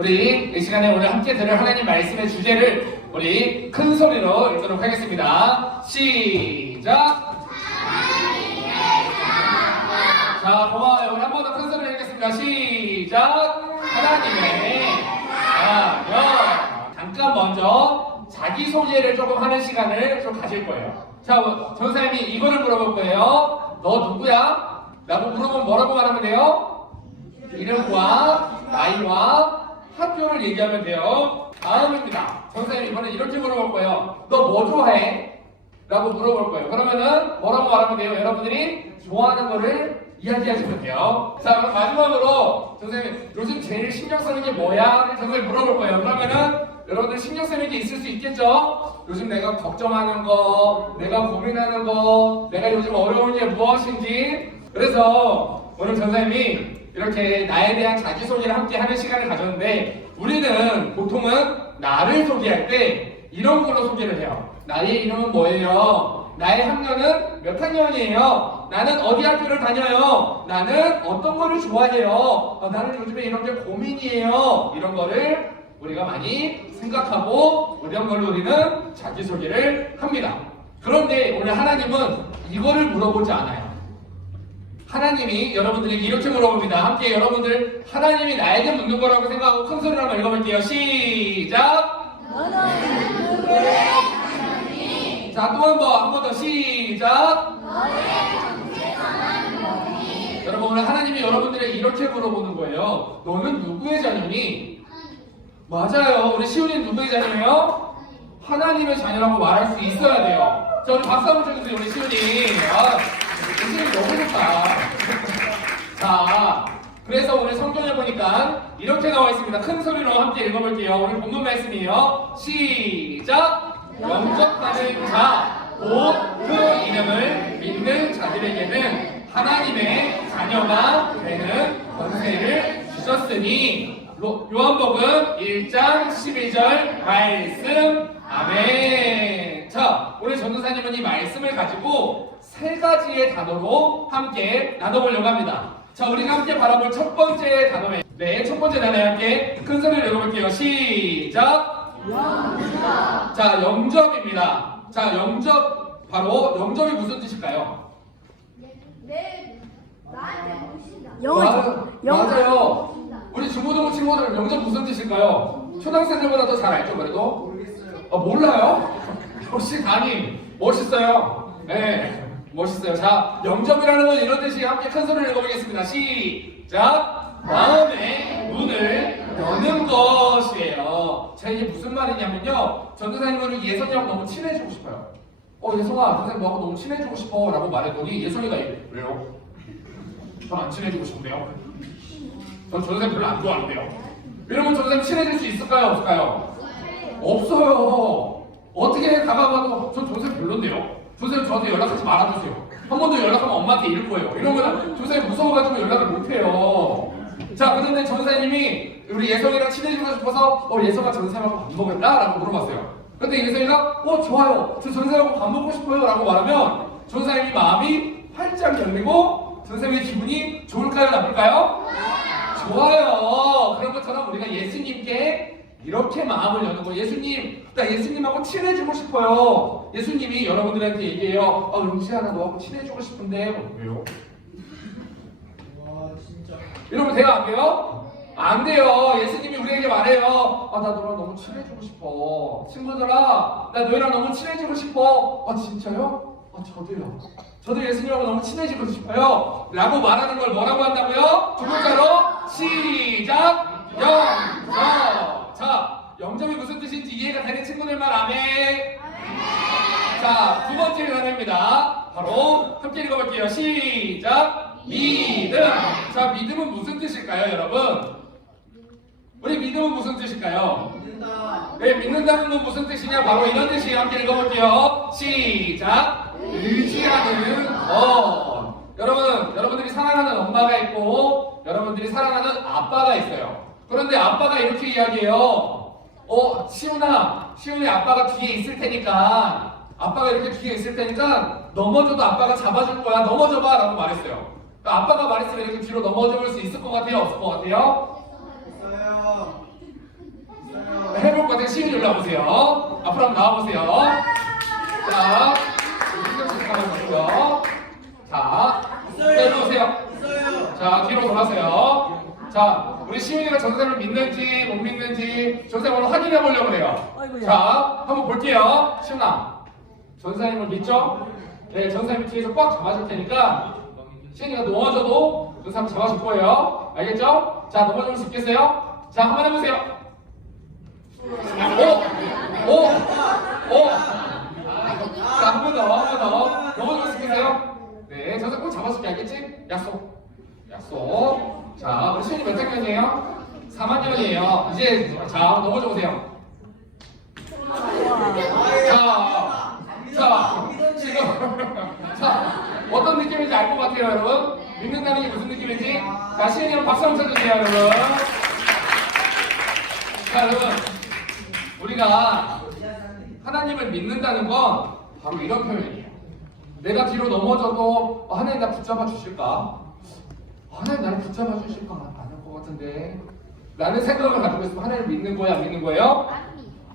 우리 이 시간에 오늘 함께 들을 하나님 말씀의 주제를 우리 큰 소리로 읽도록 하겠습니다. 시작! 자, 고마워요. 우리 한 번 더 큰 소리로 읽겠습니다. 시작! 하나님의 자녀. 잠깐 먼저 자기소개를 조금 하는 시간을 좀 가질 거예요. 자, 전사님이 이거를 물어볼 거예요. 너 누구야? 라고 물어보면 뭐라고 말하면 돼요? 이름과 나이와 학교를 얘기하면 돼요. 다음입니다. 전사님 이번에 이렇게 물어볼 거예요. 너 뭐 좋아해? 라고 물어볼 거예요. 그러면은 뭐라고 말하면 돼요? 여러분들이 좋아하는 거를 이야기하시면 돼요. 자, 그럼 마지막으로 전사님 요즘 제일 신경 쓰는 게 뭐야? 전사님 물어볼 거예요. 그러면은 여러분들 신경 쓰는 게 있을 수 있겠죠? 요즘 내가 걱정하는 거, 내가 고민하는 거, 내가 요즘 어려운 게 무엇인지. 그래서 오늘 전사님이 이렇게 나에 대한 자기소개를 함께 하는 시간을 가졌는데, 우리는 보통은 나를 소개할 때 이런 걸로 소개를 해요. 나의 이름은 뭐예요? 나의 학년은 몇 학년이에요? 나는 어디 학교를 다녀요? 나는 어떤 거를 좋아해요? 나는 요즘에 이런 게 고민이에요. 이런 거를 우리가 많이 생각하고 이런 걸로 우리는 자기소개를 합니다. 그런데 오늘 하나님은 이거를 물어보지 않아요. 하나님이 여러분들에게 이렇게 물어봅니다. 함께 여러분들 하나님이 나에게 묻는 거라고 생각하고 큰 소리로 한번 읽어볼게요. 시작! 너는 누구의 하나님? 자, 또 한 번 더 시작! 너의 정체 전한 뭐니? 여러분, 오늘 하나님이 여러분들에게 이렇게 물어보는 거예요. 너는 누구의 자녀니? 맞아요. 우리 시훈이는 누구의 자녀예요? 하나님의 자녀라고 말할 수 있어야 돼요. 자, 우리 박수 한번 쳐주세요. 우리 시훈이. 시훈이 너무 좋다. 자, 그래서 오늘 성경에 보니까 이렇게 나와 있습니다. 큰 소리로 함께 읽어볼게요. 오늘 본문 말씀이에요. 시작! 영접하는 자, 곧 그 이름을 믿는 자들에게는 하나님의 자녀가 되는 권세를 주셨으니. 요한복음 1장 12절 말씀. 아멘. 자, 오늘 전도사님은 이 말씀을 가지고 세 가지의 단어로 함께 나눠보려고 합니다. 자, 우리가 함께 바라볼 첫 번째 단어에, 첫 번째 단어에 함께 큰 소리를 읽어볼게요. 시작! 영접. 자, 영접입니다. 자, 바로 영접이 무슨 뜻일까요? 나한테 보신다. 맞아요. 우리 중고등부 친구들 영접 무슨 뜻일까요? 초등학생들보다 더 잘 알죠, 그래도? 몰라요? 역시 담임 멋있어요. 네, 멋있어요. 자, 영접이라는 건 이런 뜻이 함께 큰 소리를 읽어보겠습니다. 시작! 마음의 문을 여는 것이에요. 자, 이게 무슨 말이냐면요, 전도사님은 예선이하고 너무 친해지고 싶어요. 예성아, 선생님 너하고 너무 친해지고 싶어 라고 말했더니 예선이가 왜요? 전 안 친해지고 싶은데요? 전 전도사님 별로 안 좋아하는데요? 이러면 전도사님 친해질 수 있을까요? 없을까요? 없어요. 어떻게 다가가도 전 전도사님 별론데요? 전도사님 저한테 연락하지 말아주세요. 한 번 더 연락하면 엄마한테 이럴 거예요. 이러면 전도사님 무서워가지고 연락을 못해요. 자, 그런데 전도사님이 우리 예성이랑 친해지고 싶어서 예성아 전도사님하고 밥 먹을까? 라고 물어봤어요. 근데 예성이가 좋아요. 저 전도사님하고 밥 먹고 싶어요. 라고 말하면 전도사님이 마음이 활짝 열리고 전도사님의 기분이 좋을까요? 나쁠까요? 좋아요. 그런 것처럼 우리가 예수님께 이렇게 마음을 여는 거. 예수님, 나 예수님하고 친해지고 싶어요. 예수님이 여러분들한테 얘기해요. 은지야, 나 너하고 친해지고 싶은데. 왜요? 와, 진짜. 이러면 돼요, 안 돼요? 안 돼요. 예수님이 우리에게 말해요. 나 너랑 너무 친해지고 싶어. 친구들아, 나 너희랑 너무 친해지고 싶어. 진짜요? 저도요. 저도 예수님하고 너무 친해지고 싶어요. 라고 말하는 걸 뭐라고 한다고요? 두 글자로 시작! 영접! 자, 영접이 무슨 뜻인지 이해가 되는 친구들만 아멘! 자, 두 번째 단어입니다. 바로 함께 읽어볼게요. 시작! 믿음! 자, 믿음은 무슨 뜻일까요, 여러분? 우리 믿음은 무슨 뜻일까요? 믿는다. 네, 믿는다는 건 무슨 뜻이냐? 바로 이런 뜻이에요. 함께 읽어볼게요. 시작! 의지하는 것. 여러분들이 사랑하는 엄마가 있고 여러분들이 사랑하는 아빠가 있어요. 그런데 아빠가 이렇게 이야기해요. 시훈이 아빠가 뒤에 있을 테니까, 아빠가 이렇게 뒤에 있을 테니까 넘어져도 아빠가 잡아줄 거야. 넘어져봐 라고 말했어요. 그러니까 아빠가 말했으면 이렇게 뒤로 넘어져 볼 수 있을 것 같아요? 없을 것 같아요? 있어요. 시윤이 올라오세요. 앞으로 한번 나와보세요. 자, 잠깐만요. 자, 내려오세요. 자, 뒤로 돌아서요. 자, 우리 시윤이가 전사님을 믿는지 못 믿는지 전사님을 확인해 보려고 해요. 자, 한번 볼게요. 시윤아, 전사님을 믿죠? 네, 전사님 뒤에서 꽉 잡아줄 테니까 시윤이가 넘어져도 전사님 잡아줄 거예요. 알겠죠? 자, 넘어질 수 있겠어요? 자, 한번 해보세요. 오! 자, 한 번 더. 넘어질 수 있겠어요? 네, 전사 꼭 잡아줄게. 알겠지? 약속. 자, 우리 시윤이 몇 학년이에요? 3학년이에요. 이제, 자, 넘어져 보세요. 자, 어떤 느낌인지 알 것 같아요, 여러분? 믿는다는 게 무슨 느낌인지? 자, 시윤이 형 박수 한번 쳐주세요, 여러분. 자, 여러분. 우리가 하나님을 믿는다는 건 바로 이런 표현이에요. 내가 뒤로 넘어져도 하나님 나 붙잡아 주실까? 하나님 나를 붙잡아 주실까? 아닐 것 같은데 라는 생각을 가지고 있으면 하나님을 믿는 거예요? 안 믿는 거예요?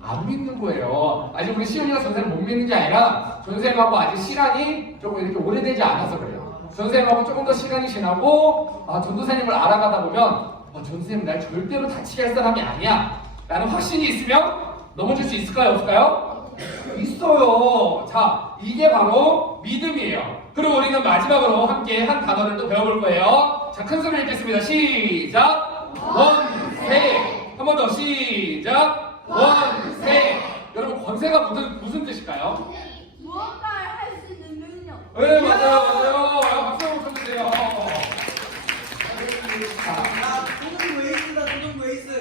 안 믿는 거예요. 아직 우리 시윤이가 전생을 못 믿는 게 아니라 전생하고 아직 시간이 조금 이렇게 오래되지 않아서 그래요. 전생하고 조금 더 시간이 지나고 전도사님을 알아가다 보면 전도사님 날 절대로 다치게 할 사람이 아니야 라는 확신이 있으면 넘어질 수 있을까요? 없을까요? 있어요. 자, 이게 바로 믿음이에요. 그리고 우리는 마지막으로 함께 한 단어를 또 배워볼 거예요. 자, 큰 소리로 읽겠습니다. 시작! 권세! 한 번 더 시작! 권세! 여러분, 권세가 무슨 뜻일까요? 무언가를 할 수 있는 능력. 네, 맞아요. 박수 한번 쳐주세요.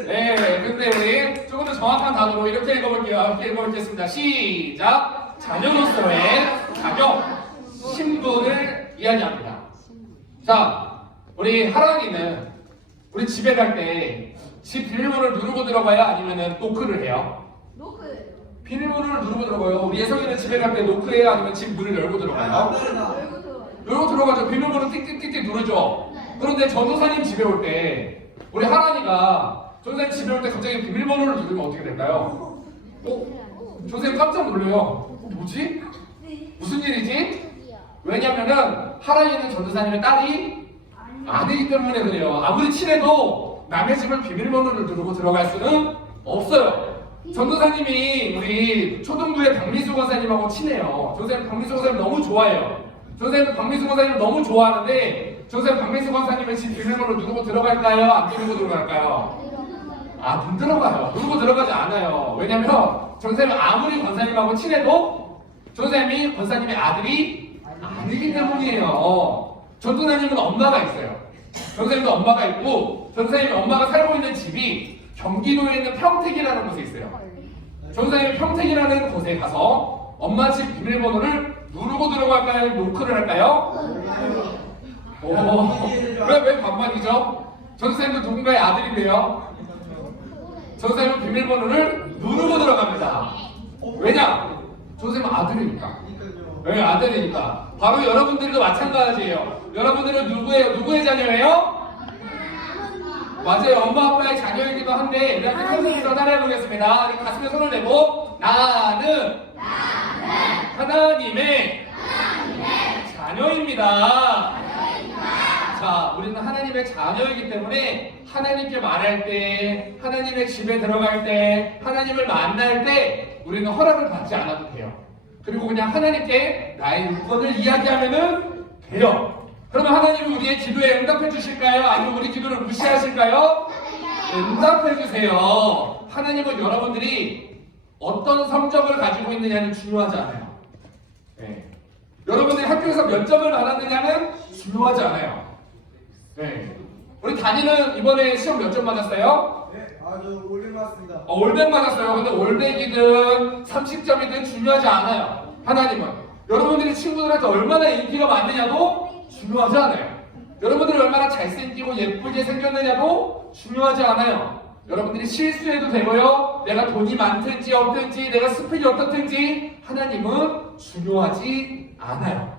네, 근데 우리 조금 더 정확한 단어로 이렇게 읽어볼게요. 이렇게 읽어보겠습니다. 시작! 자녀로서의 자격, 신분을 이야기합니다. 자, 우리 하란이는 우리 집에 갈 때 집 비밀번호를 누르고 들어가야 아니면 노크를 해요? 노크. 비밀번호를 누르고 들어가요. 우리 예성이는 집에 갈 때 노크해야 아니면 집 문을 열고 들어가요? 열고 들어와요. 열고 들어가죠. 비밀번호 띡띡띡띡 누르죠. 그런데 전도사님 집에 올 때 우리 하란이가 전도사님 집에 올 때 갑자기 비밀번호를 누르면 어떻게 될까요? 전도사님 깜짝 놀래요. 뭐지? 무슨 일이지? 왜냐면은 하란이는 전도사님의 딸이 아니기 때문에 그래요. 아무리 친해도 남의 집을 비밀번호를 누르고 들어갈 수는 없어요. 전도사님이 우리 초등부의 박미수 권사님하고 친해요. 전도사님 박미수 권사님 너무 좋아해요. 전도사님 박미수 권사님 너무 좋아하는데 전도사님 박미수 권사님의 집 비밀번호를 누르고 들어갈까요? 안 누르고 들어갈까요? 안 들어가요. 누르고 들어가지 않아요. 왜냐면 전도사님 아무리 권사님하고 친해도 전도사님이 권사님의 아들이 아니기 때문이에요. 전도사님은 엄마가 있어요. 전도사님도 엄마가 있고 전도사님이 엄마가 살고 있는 집이 경기도에 있는 평택이라는 곳에 있어요. 전도사님이 평택이라는 곳에 가서 엄마 집 비밀번호를 누르고 들어갈까요? 노크를 할까요? 왜 반반이죠? 전도사님도 누군가의 아들인데요. 전도사님은 비밀번호를 누르고 들어갑니다. 왜냐? 전도사님은 아들이니까. 네, 아들이니까. 바로 여러분들도 마찬가지예요. 여러분들은 누구의 자녀예요? 맞아요. 엄마 아빠의 자녀이기도 한데 우리 함께 큰 소리로 따라해보겠습니다. 우리 가슴에 손을 대고 나는 하나님의 자녀입니다. 자, 우리는 하나님의 자녀이기 때문에 하나님께 말할 때, 하나님의 집에 들어갈 때, 하나님을 만날 때 우리는 허락을 받지 않아도 돼요. 그리고 그냥 하나님께 나의 물건을 이야기하면은 돼요. 그러면 하나님이 우리의 기도에 응답해 주실까요? 아니면 우리 기도를 무시하실까요? 네, 응답해 주세요. 하나님은 여러분들이 어떤 성적을 가지고 있느냐는 중요하지 않아요. 네. 여러분들이 학교에서 몇 점을 받았느냐는 중요하지 않아요. 네. 우리 단이는 이번에 시험 몇 점 맞았어요? 네, 아주 올백 맞습니다. 올백 맞았어요. 근데 올백이든 30점이든 중요하지 않아요. 하나님은 여러분들이 친구들한테 얼마나 인기가 많느냐도 중요하지 않아요. 여러분들이 얼마나 잘생기고 예쁘게 생겼느냐도 중요하지 않아요. 여러분들이 실수해도 되고요. 내가 돈이 많든지 없든지 내가 스펙이 어떻든지 하나님은 중요하지 않아요.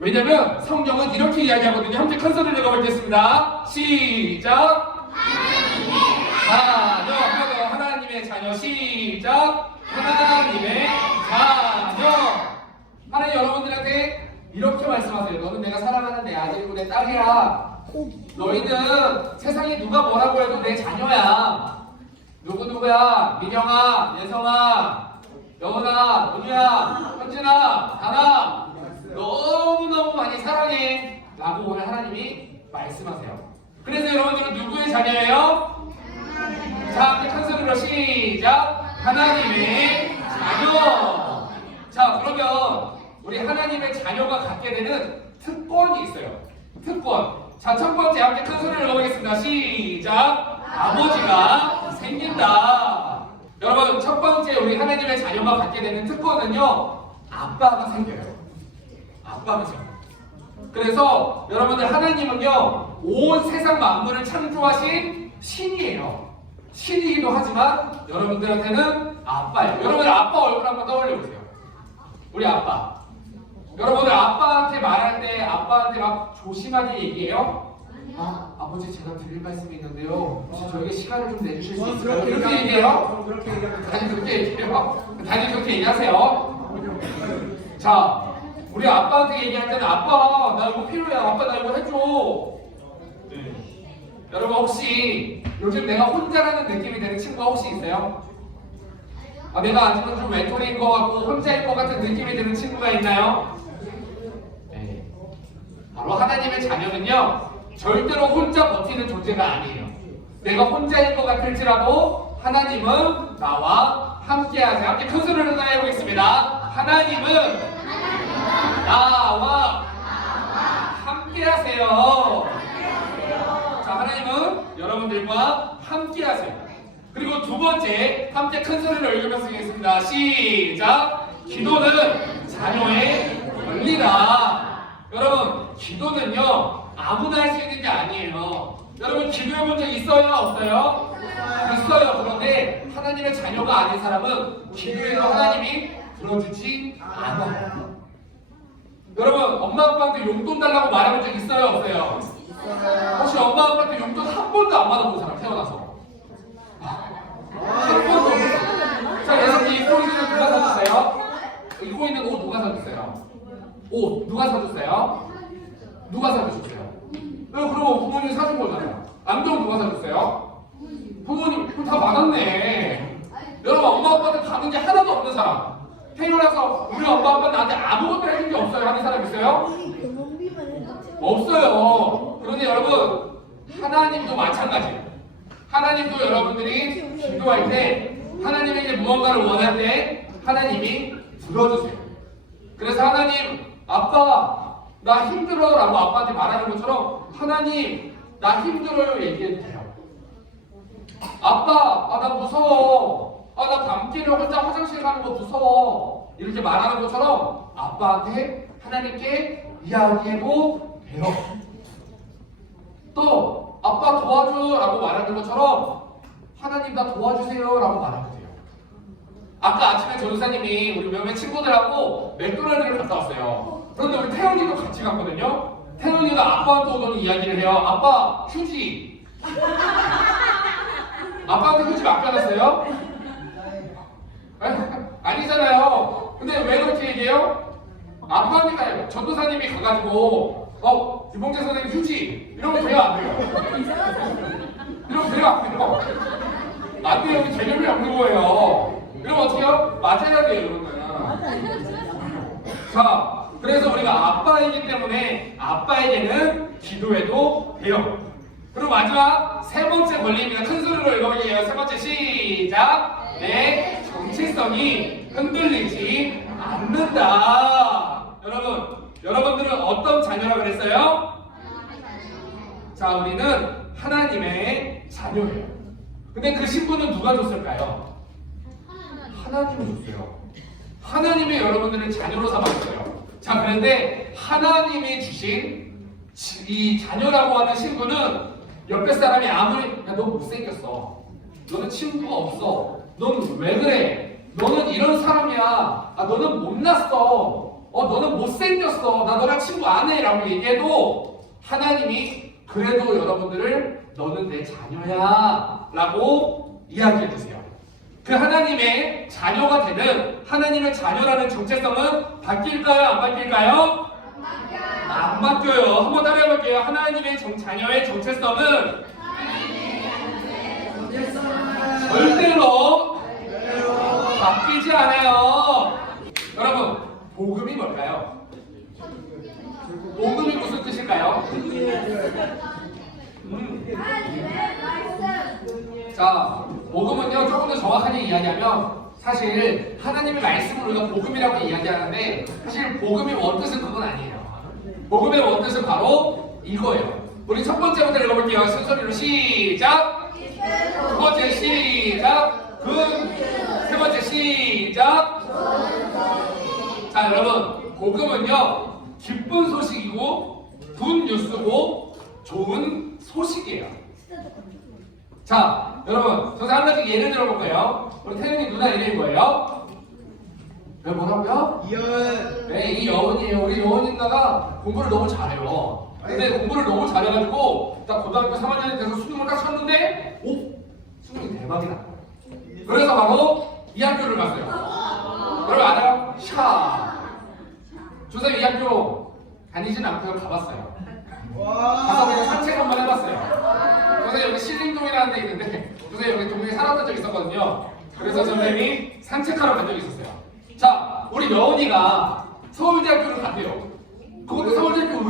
왜냐면 성경은 이렇게 이야기하거든요. 함께 큰 소리를 읽어보겠습니다. 시작! 자녀, 하나님의 자녀. 말해볼까요? 시작! 하나님의 자녀. 하나님 여러분들한테 이렇게 말씀하세요. 너는 내가 사랑하는 내 아들이고 내 딸이야. 너희는 세상에 누가 뭐라고 해도 내 자녀야. 누구야? 민영아, 예성아, 여은아, 은유야, 현진아, 다나 너무너무 많이 사랑해 라고 오늘 하나님이 말씀하세요. 그래서 여러분들은 누구의 자녀예요? 자, 함께 큰 소리로 시작! 하나님의 자녀. 자, 그러면 우리 하나님의 자녀가 갖게 되는 특권이 있어요. 특권. 자, 첫 번째 함께 큰 소리를 읽어보겠습니다. 시작! 아버지가 생긴다. 여러분, 첫 번째 우리 하나님의 자녀가 갖게 되는 특권은요, 아빠가 생겨요. 아빠가 생겨요. 그래서 여러분들 하나님은요, 온 세상 만물을 창조하신 신이에요. 신이기도 하지만 여러분들한테는 아빠예요. 여러분들 아빠 얼굴 한번 떠올려 보세요. 우리 아빠. 여러분들 아빠한테 말할 때 아빠한테 막 조심하게 얘기해요? 아버지 제가 드릴 말씀이 있는데요. 혹시 저에게 시간을 좀 내주실 수 있을까요? 그렇게 얘기해요? 그렇게 얘기합니다. 다들 그렇게 얘기해요? 다들 그렇게 얘기하세요? 자, 우리 아빠한테 얘기할 때는 아빠 나 이거 필요해. 아빠 나 이거 해줘. 네. 여러분 혹시 요즘 내가 혼자라는 느낌이 드는 친구가 혹시 있어요? 내가 아직은 좀 외톨이인 것 같고 혼자일 것 같은 느낌이 드는 친구가 있나요? 네. 바로 하나님의 자녀는요, 절대로 혼자 버티는 존재가 아니에요. 내가 혼자일 것 같을지라도 하나님은 나와 함께하세요. 함께 큰 소리로 해보겠습니다. 하나님은 나와 함께하세요. 자, 하나님은 여러분들과 함께하세요. 그리고 두 번째, 함께 큰 소리로 읽으면서 쓰겠습니다. 시작! 기도는 자녀의 권리다. 여러분, 기도는요, 아무나 할 수 있는 게 아니에요. 여러분, 기도해 본 적 있어요? 없어요? 있어요. 그런데 하나님의 자녀가 아닌 사람은 기도해도 하나님이 들어주지 않아요. 여러분, 엄마 아빠한테 용돈 달라고 말해본 적 있어요? 없어요? 혹시 엄마 아빠한테 용돈 한 번도 안 받아본 사람 태어나서? 한 번도 없어요. 자, 여러분, 이 포인트는 누가 사줬어요? 입고 있는 옷 누가 사줬어요? 옷 누가 사줬어요? 누가 사주셨어요? 그럼 부모님이 사준 거잖아요. 안경 누가 사줬어요? 부모님. 그럼 다 받았네. 여러분, 엄마 아빠한테 받은 게 하나도 없는 사람, 태어나서 우리 엄마 아빠 나한테 아무것도 해준 게 없어요 하는 사람 있어요? 없어요. 그런데 여러분, 하나님도 마찬가지예요. 하나님도 여러분들이 기도할 때, 하나님에게 무언가를 원할 때 하나님이 들어주세요. 그래서 하나님, 아빠 나 힘들어 라고 아빠한테 말하는 것처럼 하나님 나 힘들어요 얘기해도 돼요. 아빠 나 무서워. 나 밤길에 혼자 화장실 가는 거 무서워. 이렇게 말하는 것처럼 아빠한테 하나님께 이야기해도 돼요. 또 아빠 도와줘 라고 말하는 것처럼 하나님 나 도와주세요 라고 말하면 돼요. 아까 아침에 전도사님이 우리 몇몇 친구들하고 맥도날드를 갔다 왔어요. 그런데 우리 태연이도 같이 갔거든요. 태연이가 아빠한테 오더니 이야기를 해요. 아빠 휴지. 아빠한테 휴지 맡겨놨어요? 아니잖아요. 근데 왜 그렇게 얘기해요? 아빠한테 전도사님이 가가지고 유봉재 선생님 휴지 이러면 돼요 안 돼요? 이러면 돼요 안 돼요? 안 돼요. 여기 개념이 없는 거예요. 이러면 어떻게 해요? 맞아야 돼요 이러면. 자, 그래서 우리가 아빠이기 때문에 아빠에게는 기도해도 돼요. 그리고 마지막 세 번째 권리입니다. 큰 소리로 읽어볼게요. 세 번째 시작. 내 정체성이 흔들리지 않는다. 여러분들은 어떤 자녀라 그랬어요? 자, 우리는 하나님의 자녀예요. 근데 그 신분은 누가 줬을까요? 하나님이 줬어요. 하나님이 여러분들을 자녀로 삼았어요. 자, 그런데 하나님이 주신 이 자녀라고 하는 신분은 옆에 사람이 아무리 야, 너 못생겼어. 너는 친구가 없어. 넌 왜 그래? 너는 이런 사람이야. 너는 못났어. 너는 못생겼어. 나 너랑 친구 안 해. 라고 얘기해도 하나님이 그래도 여러분들을 너는 내 자녀야 라고 이야기해 주세요. 그 하나님의 자녀가 되는 하나님의 자녀라는 정체성은 바뀔까요? 안 바뀔까요? 안 바뀌어요. 한번 따라해볼게요. 하나님의 자녀의 정체성은 절대로 바뀌지 않아요. 여러분, 복음이 뭘까요? 복음이 무슨 뜻일까요? 자, 복음은요, 조금 더 정확하게 이야기하면 사실 하나님의 말씀을 우리가 복음이라고 이야기하는데 사실 복음의 원뜻은 그건 아니에요. 복음의 원뜻은 바로 이거예요. 우리 첫 번째부터 읽어볼게요. 순서대로 시작. 두 번째 시작. 세 번째 시작. 자, 여러분, 복음은요 기쁜 소식이고 굿 뉴스고 좋은 소식이에요. 자, 여러분, 저서 한 가지 예를 들어볼 거예요. 우리 태윤이 누나 이름이 뭐예요? 왜 뭐라고요? 이현. 네, 이 여운이에요. 우리 여운이 누나가 공부를 너무 잘해요. 근데 공부를 너무 잘해가지고 딱 고등학교 3학년이 돼서 수능을 딱 쳤는데 오! 수능이 대박이다. 그래서 바로 이 학교를 갔어요. 여러분 알아요? 샤! 조쌤 이 학교 다니진 않고요. 가봤어요. 가서 그냥 산책 한번 해봤어요. 조쌤 여기 신림동이라는 데 있는데 조쌤 여기 동네에 살았던 적 있었거든요. 그래서 선생님이 산책하러 간 적이 있었어요. 자, 우리 여운이가 서울대학교를 갔대요. 그것도 서울대학교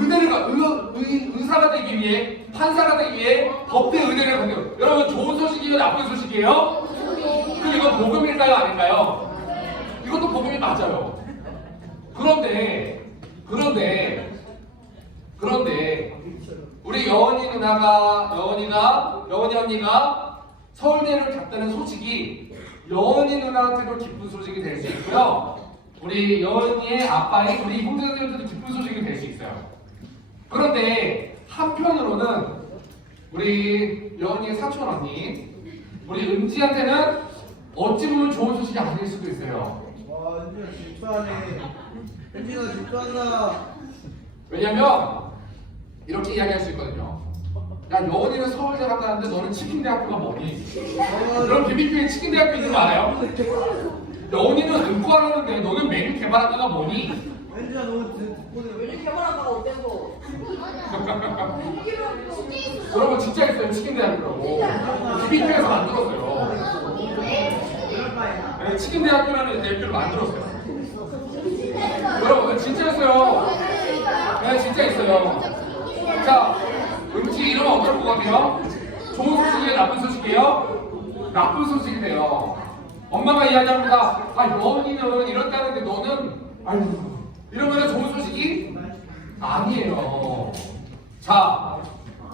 의사가 되기 위해, 판사가 되기 위해 법대 의대를 간대요. 여러분, 좋은 소식이에요? 나쁜 소식이에요? 그럼 이건 복음일까요? 아닐까요? 이것도 복음이 맞아요. 그런데 우리 여원이 언니가 서울대를 갔다는 소식이 여원이 누나한테도 기쁜 소식이 될 수 있고요. 우리 여원이의 아빠인 우리 형제들한테도 기쁜 소식이 될 수 있어요. 그런데 한편으로는 우리 여원이의 사촌 언니, 우리 은지한테는 어찌 보면 좋은 소식이 아닐 수도 있어요. 와, 은진아 질투하네. 은진아 질투한다. 왜냐면 이렇게 이야기할 수 있거든요. 야, 여원이는 서울대 갔다는데 너는 치킨대학교가 뭐니? 그럼 비비큐에 치킨대학교 있는 거 알아요? 여원이는 은과라는데 너는 메뉴 개발학과가 뭐니? 은진아 너 듣고는 요즘 개발하다가 어때서? 여러분 진짜 있어요. 치킨대학교라고. 비비큐에서 만들었어요. 네, 치킨대학교라는 대학교를 만들었어요. 여러분 진짜 있어요. 네, 진짜 있어요. 자, 은지 이러면 어떨 것 같아요? 좋은 소식이에요? 나쁜 소식이에요? 나쁜 소식이래요. 엄마가 이야기합니다. 아, 여원이는 이렇다는데 너는 아유, 이러면 좋은 소식이 아니에요. 자,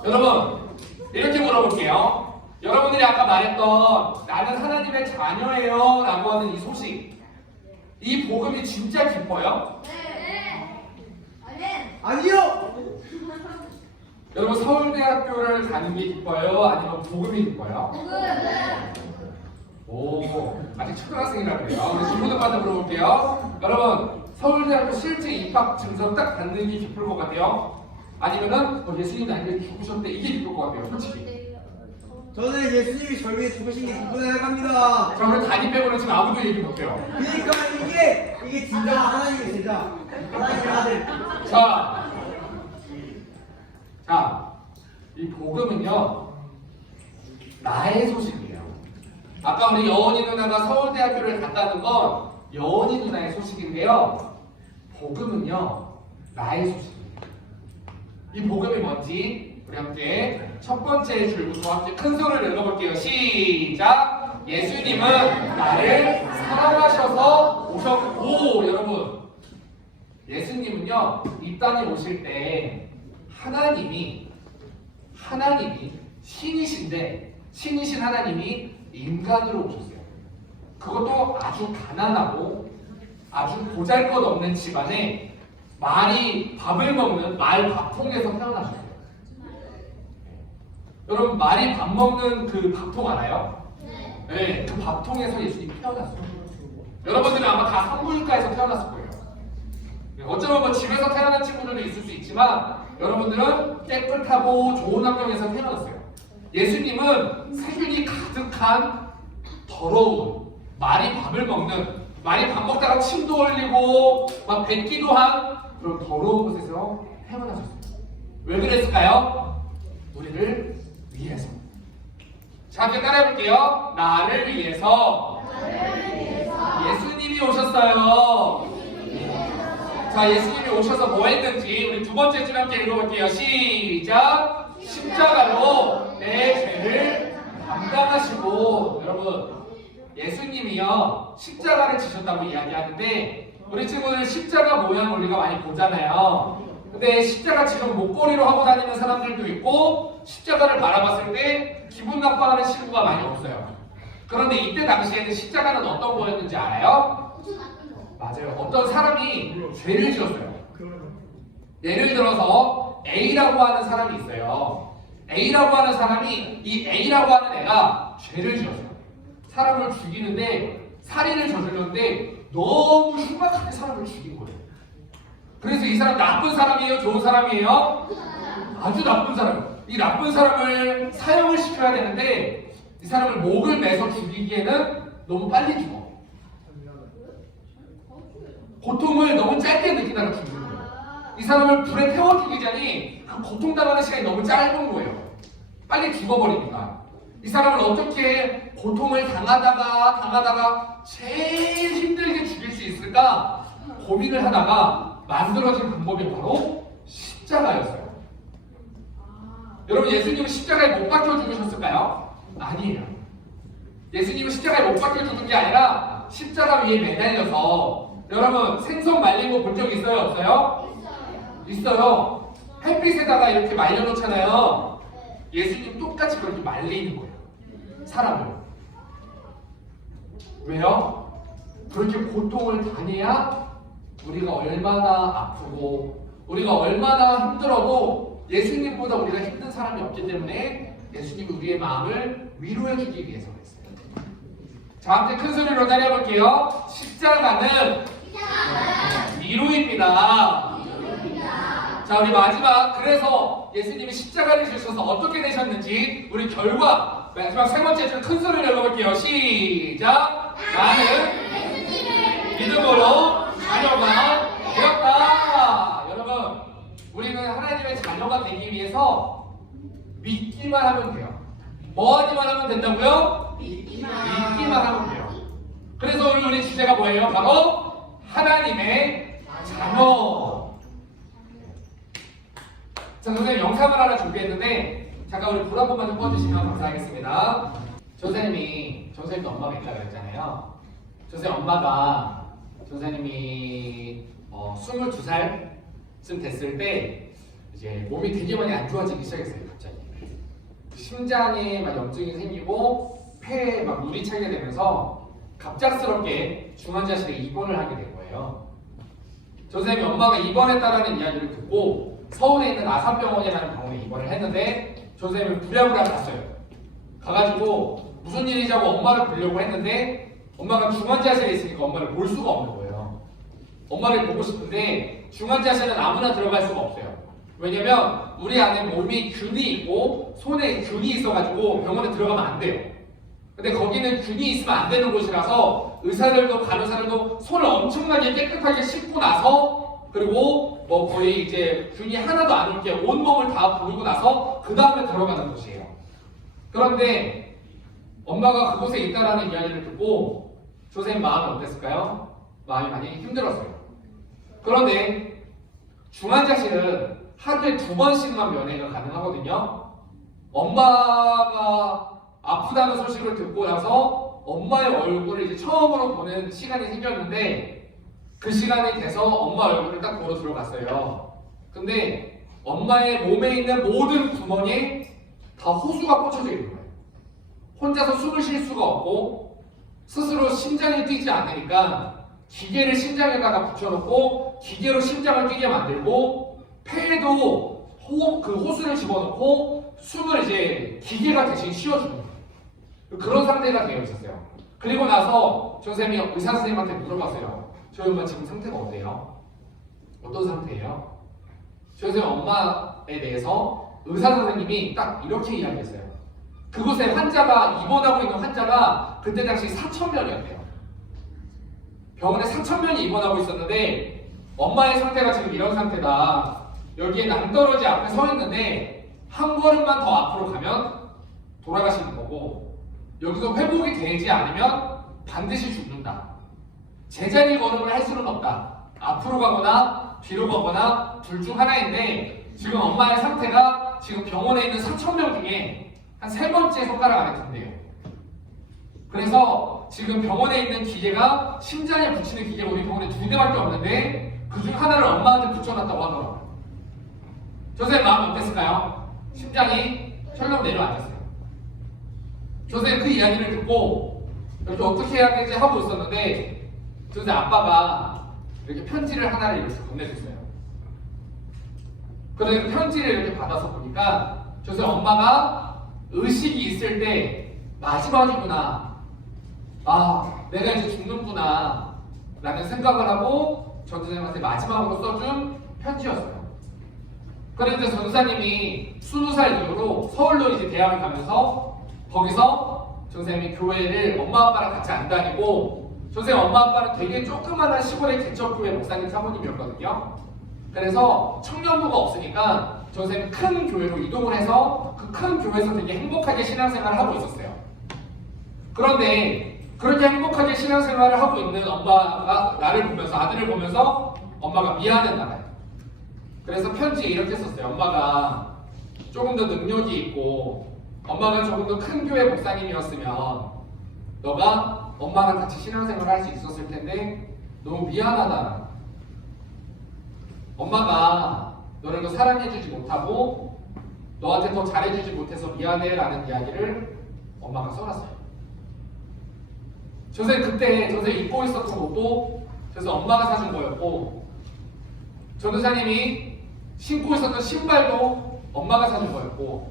여러분 이렇게 물어볼게요. 여러분들이 아까 말했던 나는 하나님의 자녀예요 라고 하는 이 소식, 이 복음이 진짜 기뻐요? 아니요. 여러분 서울대학교를 가는 게 기뻐요? 아니면 복음이 기뻐요? 오, 아직 초등학생이라 그래요. 우리 친구들한테 물어볼게요. 여러분 서울대학교 실제 입학 증서 딱 받는 게 기쁠 것 같아요? 아니면은 예수님이 나에게 죽으셨는데 이게 기쁠 것 같아요? 솔직히. 저는 예수님이 저를 위해 죽으신 게 기쁘다 생각합니다. 자, 우리 다니 빼고는 지금 아무도 얘기 못해요. 그러니까 이게 진짜 하나님의 제자, 하나님의 아들. 자, 이 복음은요 나의 소식이에요. 아까 우리 여원이 누나가 서울대학교를 갔다는 건 여원이 누나의 소식인데요. 복음은요 나의 소식이에요. 이 복음이 뭔지 우리 함께 첫 번째 줄부터 함께 큰 소리를 읽어볼게요. 시작! 예수님은 나를 사랑하셔서 오셨고, 여러분 예수님은요 이 땅에 오실 때 하나님이 신이신 하나님이 인간으로 오셨어요. 그것도 아주 가난하고 아주 보잘것없는 집안에 말이 밥을 먹는 말 밥통에서 태어나셨어요. 여러분 말이 밥 먹는 그 밥통 알아요? 네, 그 밥통에서 예수님이 태어났어요. 여러분들은 아마 다 산부인과에서 태어났을 거예요. 어쩌면 뭐 집에서 태어난 친구들도 있을 수 있지만 여러분들은 깨끗하고 좋은 환경에서 태어났어요. 예수님은 세균이 가득한 더러운 말이 밥을 먹는, 말이 밥 먹다가 침도 흘리고 막 뱉기도 한 그런 더러운 곳에서 태어나셨어요. 왜 그랬을까요? 우리를 위해서. 자, 함께 따라해볼게요. 나를 위해서. 예수님이 오셨어요. 자, 예수님이 오셔서 뭐 했는지 우리 두 번째 줄 함께 읽어볼게요. 시작. 십자가로 내 죄를 감당하시고. 여러분, 예수님이요 십자가를 지셨다고 이야기하는데 우리 친구들 십자가 모양 우리가 많이 보잖아요. 근데 십자가 지금 목걸이로 하고 다니는 사람들도 있고 십자가를 바라봤을 때 기분 나빠하는 친구가 많이 없어요. 그런데 이때 당시에는 십자가는 어떤 거였는지 알아요? 맞아요. 어떤 사람이 죄를 지었어요. 예를 들어서 A라고 하는 사람이 있어요. A라고 하는 사람이 이 A라고 하는 애가 죄를 지었어요. 사람을 죽이는데 살인을 저질렀는데 너무 흉악하게 사람을 죽인 거예요. 그래서 이 사람 나쁜 사람이에요? 좋은 사람이에요? 아주 나쁜 사람. 이 나쁜 사람을 사형을 시켜야 되는데 이 사람을 목을 매서 죽이기에는 너무 빨리 죽어. 고통을 너무 짧게 느끼다가 죽는 거예요. 이 사람을 불에 태워 죽이자니 그 고통당하는 시간이 너무 짧은 거예요. 빨리 죽어버리니까. 이 사람을 어떻게 고통을 당하다가 제일 힘들게 죽일 수 있을까 고민을 하다가 만들어진 방법이 바로 십자가였어요. 여러분, 예수님은 십자가에 못 박혀 죽으셨을까요? 아니에요. 예수님은 십자가에 못 박혀 죽은 게 아니라 십자가 위에 매달려서, 여러분 생선 말린 거 본 적 있어요? 없어요? 있어요. 햇빛에다가 이렇게 말려놓잖아요. 예수님 똑같이 그렇게 말리는 거예요. 사람을. 왜요? 그렇게 고통을 당해야 우리가 얼마나 아프고 우리가 얼마나 힘들어도 예수님보다 우리가 힘든 사람이 없기 때문에 예수님이 우리의 마음을 위로해주기 위해서 그랬어요. 자, 함께 큰 소리로 따라해볼게요. 십자가는 위로입니다. 자, 우리 마지막, 그래서 예수님이 십자가를 지셔서 어떻게 되셨는지 우리 결과 마지막 세 번째 줄 큰 소리를 읽어볼게요. 시작. 나는 믿음으로 자녀가 되었다. 여러분, 우리는 하나님의 자녀가 되기 위해서 믿기만 하면 돼요. 뭐 하기만 하면 된다고요? 믿기만 하면 돼요. 그래서 우리 주제가 뭐예요? 바로 하나님의 자녀. 자, 선생님 영상을 하나 준비했는데 잠깐 우리 불 한 번만 좀 꺼주시면 감사하겠습니다. 전선생님도 엄마가 있다고 그랬잖아요. 전선생님 엄마가 전선생님이 22살쯤 됐을 때 이제 몸이 되게 많이 안 좋아지기 시작했어요. 갑자기 심장에 막 염증이 생기고 폐에 막 물이 차게 되면서 갑작스럽게 중환자실에 입원을 하게 된 거예요. 전선생님 엄마가 입원했다라는 이야기를 듣고 서울에 있는 아산병원이라는 병원에 입원을 했는데 전선생님은 부랴부랴 갔어요. 가가지고 무슨 일이냐고 엄마를 보려고 했는데 엄마가 중환자실에 있으니까 엄마를 볼 수가 없는 거예요. 엄마를 보고 싶은데 중환자실은 아무나 들어갈 수가 없어요. 왜냐면 우리 안에 몸이 균이 있고 손에 균이 있어가지고 병원에 들어가면 안 돼요. 근데 거기는 균이 있으면 안 되는 곳이라서 의사들도 간호사들도 손을 엄청나게 깨끗하게 씻고 나서, 그리고 뭐 거의 이제 균이 하나도 안 올게 온몸을 다 부르고 나서 그 다음에 들어가는 곳이에요. 그런데 엄마가 그곳에 있다라는 이야기를 듣고 선생님 마음이 어땠을까요? 마음이 많이 힘들었어요. 그런데 중환자실은 하루에 2번씩만 면회가 가능하거든요. 엄마가 아프다는 소식을 듣고 나서 엄마의 얼굴을 이제 처음으로 보는 시간이 생겼는데 그 시간이 돼서 엄마 얼굴을 딱 보러 들어갔어요. 근데 엄마의 몸에 있는 모든 구멍에 다 호수가 꽂혀져 있는 거예요. 혼자서 숨을 쉴 수가 없고 스스로 심장이 뛰지 않으니까 기계를 심장에다가 붙여놓고 기계로 심장을 뛰게 만들고 폐에도 그 호수를 집어넣고 숨을 이제 기계가 대신 쉬어주는 거예요. 그런 상태가 되어 있었어요. 그리고 나서 선생님이 의사 선생님한테 물어봤어요. 저희 엄마 지금 상태가 어때요? 어떤 상태예요? 저희 선생님 엄마에 대해서 의사 선생님이 딱 이렇게 이야기했어요. 그곳에 환자가 입원하고 있는 환자가 그때 당시 4,000명이었대요. 병원에 4,000명이 입원하고 있었는데 엄마의 상태가 지금 이런 상태다. 여기에 낭떠러지 앞에 서 있는데 한 걸음만 더 앞으로 가면 돌아가시는 거고 여기서 회복이 되지 않으면 반드시 죽는다. 제자리 걸음을 할 수는 없다. 앞으로 가거나 뒤로 가거나 둘 중 하나인데 지금 엄마의 상태가 지금 병원에 있는 4,000명 중에 한 3번째 손가락 안에 든대요. 그래서 지금 병원에 있는 기계가 심장에 붙이는 기계가 우리 병원에 2대밖에 없는데 그 중 하나를 엄마한테 붙여놨다고 하더라고요. 선생님 마음 어땠을까요? 심장이 철렁 내려앉았어요. 선생님 그 이야기를 듣고 이렇게 어떻게 해야 되지 하고 있었는데 선생님 아빠가 이렇게 편지를 하나를 이렇게 건네줬어요. 그래서 그 편지를 이렇게 받아서 보니까 선생님 엄마가 의식이 있을 때 마지막이구나. 아, 내가 이제 죽는구나 라는 생각을 하고 전도사님한테 마지막으로 써준 편지였어요. 그런데 전도사님이 20살 이후로 서울로 이제 대학을 가면서 거기서 전도사님이 교회를 엄마 아빠랑 같이 안 다니고 전도사님 엄마 아빠는 되게 조그마한 시골의 개척교회 목사님 사모님이었거든요. 그래서 청년부가 없으니까 전도사님이 큰 교회로 이동을 해서 그 큰 교회에서 되게 행복하게 신앙생활을 하고 있었어요. 그런데 그렇게 행복하게 신앙생활을 하고 있는 엄마가 나를 보면서 아들을 보면서 엄마가 미안했나 봐요. 그래서 편지에 이렇게 썼어요. 엄마가 조금 더 능력이 있고 엄마가 조금 더 큰 교회 목사님이었으면 너가 엄마랑 같이 신앙생활을 할 수 있었을 텐데 너무 미안하다. 엄마가 너를 더 사랑해주지 못하고 너한테 더 잘해주지 못해서 미안해 라는 이야기를 엄마가 써놨어요. 선생님 그때 선생님 입고 있었던 옷도 그래서 엄마가 사준 거였고 전도사님이 신고 있었던 신발도 엄마가 사준 거였고